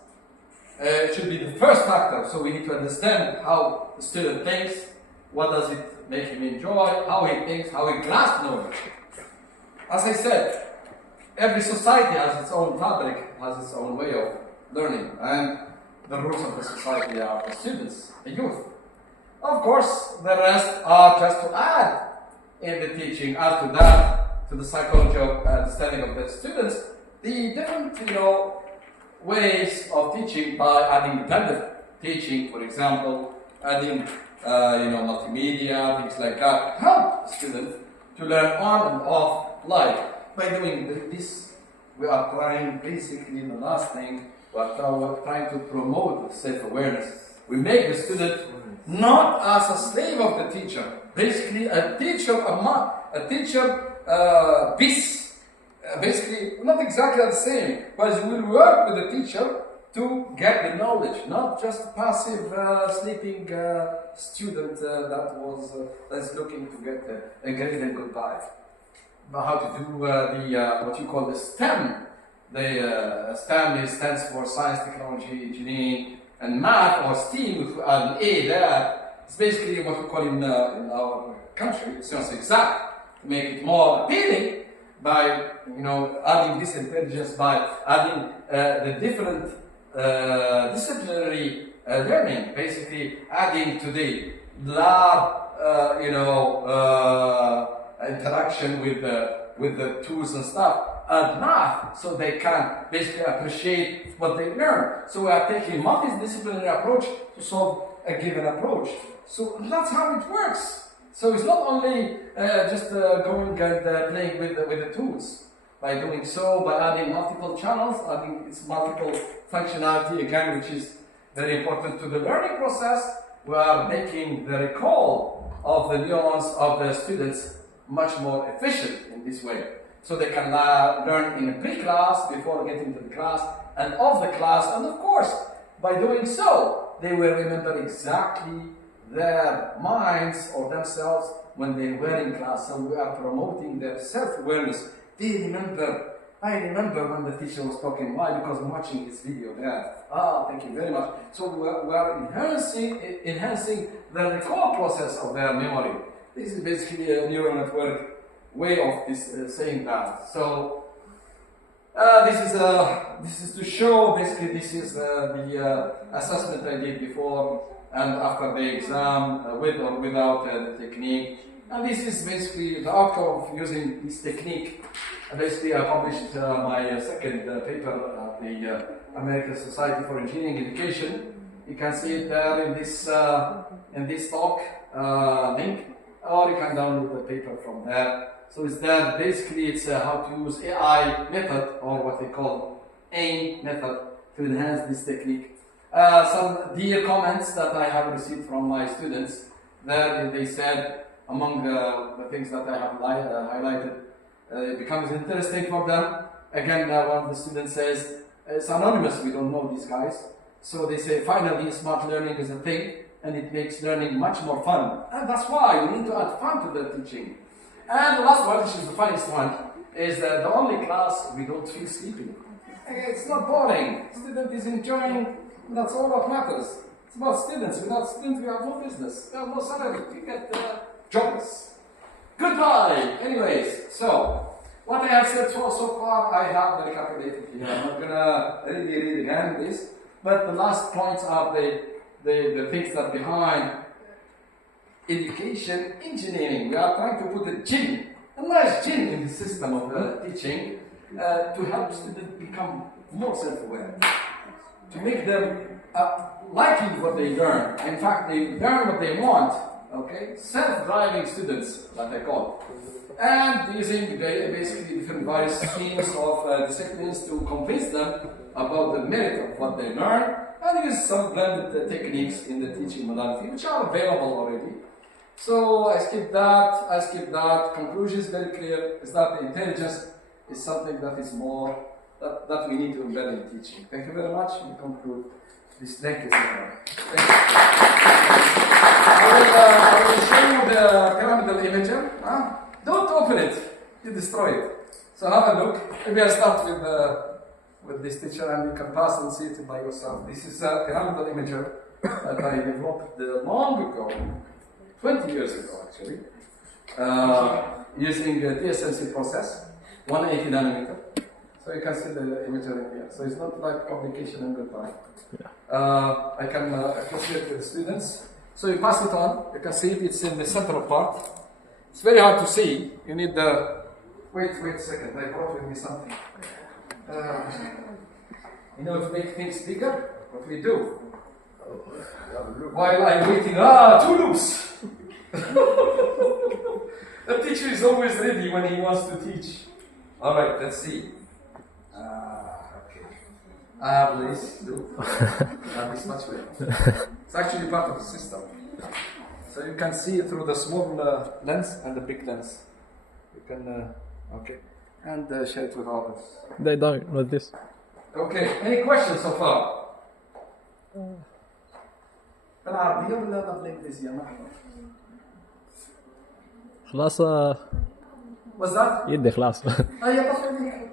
It should be the first factor. So we need to understand how the student thinks, what does it make him enjoy, how he thinks, how he grasps knowledge. As I said, every society has its own fabric, has its own way of learning, and the roots of the society are the students, the youth. Of course, the rest are just to add in the teaching, add to that, to the psychological understanding of the students, the different, ways of teaching by adding blended teaching, for example, adding, multimedia, things like that, help the student to learn on and off life. By doing this, we are trying, basically, the last thing, we're trying to promote self-awareness. We make the student not as a slave of the teacher, basically a teacher piece. Basically, not exactly the same, but we will work with the teacher to get the knowledge, not just a passive, sleeping student that's looking to get a grade and goodbye. But how to do what you call the STEM. The STEM stands for Science, Technology, Engineering, and Math, or STEAM with an A there. It's basically what we call in our country science exact, to make it more appealing by adding this intelligence, by adding the different disciplinary learning, basically adding to the lab, interaction with the tools and stuff, and math, so they can basically appreciate what they learn. So we are taking a multidisciplinary approach to solve a given approach. So that's how it works. So it's not only just going and playing with the tools. By doing so, by adding multiple channels, adding its multiple functionality again, which is very important to the learning process, we are making the recall of the neurons of the students much more efficient in this way. So they can learn in a pre-class, before getting to the class, and of the class, and of course, by doing so, they will remember exactly their minds or themselves when they were in class. So we are promoting their self-awareness. They remember, I remember when the teacher was talking. Why? Because I'm watching this video there. Thank you very much. So we are enhancing the recall process of their memory. This is basically a neural network way of saying that. So this is to show, basically this is the assessment I did before and after the exam, with or without the technique. And this is basically the outcome of using this technique. Basically, I published my second paper at the American Society for Engineering Education. You can see it there in this talk link, or you can download the paper from there. So it's there. Basically, it's how to use AI method, or what they call AIM method, to enhance this technique. Some dear comments that I have received from my students. There they said, among the things that I have highlighted, it becomes interesting for them. Again, one of the students says, it's anonymous, we don't know these guys. So they say, finally, smart learning is a thing, and it makes learning much more fun. And that's why we need to add fun to the teaching. And the last one, which is the funniest one, is that the only class we don't feel sleeping. It's not boring. Student is enjoying, that's all that matters. It's about students. Without students, we have no business. We have no salary. We get jobless. Goodbye! Anyways, so, what I have said so far, I have recapitulated here. I'm not gonna really read again this, but the last points are the things that behind education engineering. We are trying to put a nice gene in the system of teaching to help students become more self-aware, to make them liking what they learn. In fact, they learn what they want. Okay, self-driving students, that I call, and using basically different various schemes of disciplines to convince them about the merit of what they learn, and use some blended techniques in the teaching modality, which are available already. So I skip that. Conclusion is very clear: is that the intelligence is something that is more that we need to embed in teaching. Thank you very much. We conclude this. Thank you. I will show you the pyramidal imager. Don't open it, you destroy it. So have a look. Maybe I'll start with this teacher and you can pass and see it by yourself. This is a pyramidal imager that I developed long ago, 20 years ago actually, using the TSMC process, 180 nanometer. So you can see the imager in here. So it's not like publication and goodbye. I can associate with students. So you pass it on, you can see it's in the central part. It's very hard to see. You need the... Wait a second, I brought with me something. To make things bigger, what we do? While I'm waiting, 2 loops! The teacher is always ready when he wants to teach. Alright, let's see. Okay. I have this loop. I have this much better. It's actually part of the system. So you can see it through the small lens and the big lens. You can, okay. And share it with others. They don't, not this. Okay, any questions so far? بالعربية ولا بالإنجليزية؟ ما أعرف. خلاص What's that? يدي خلاص. يلا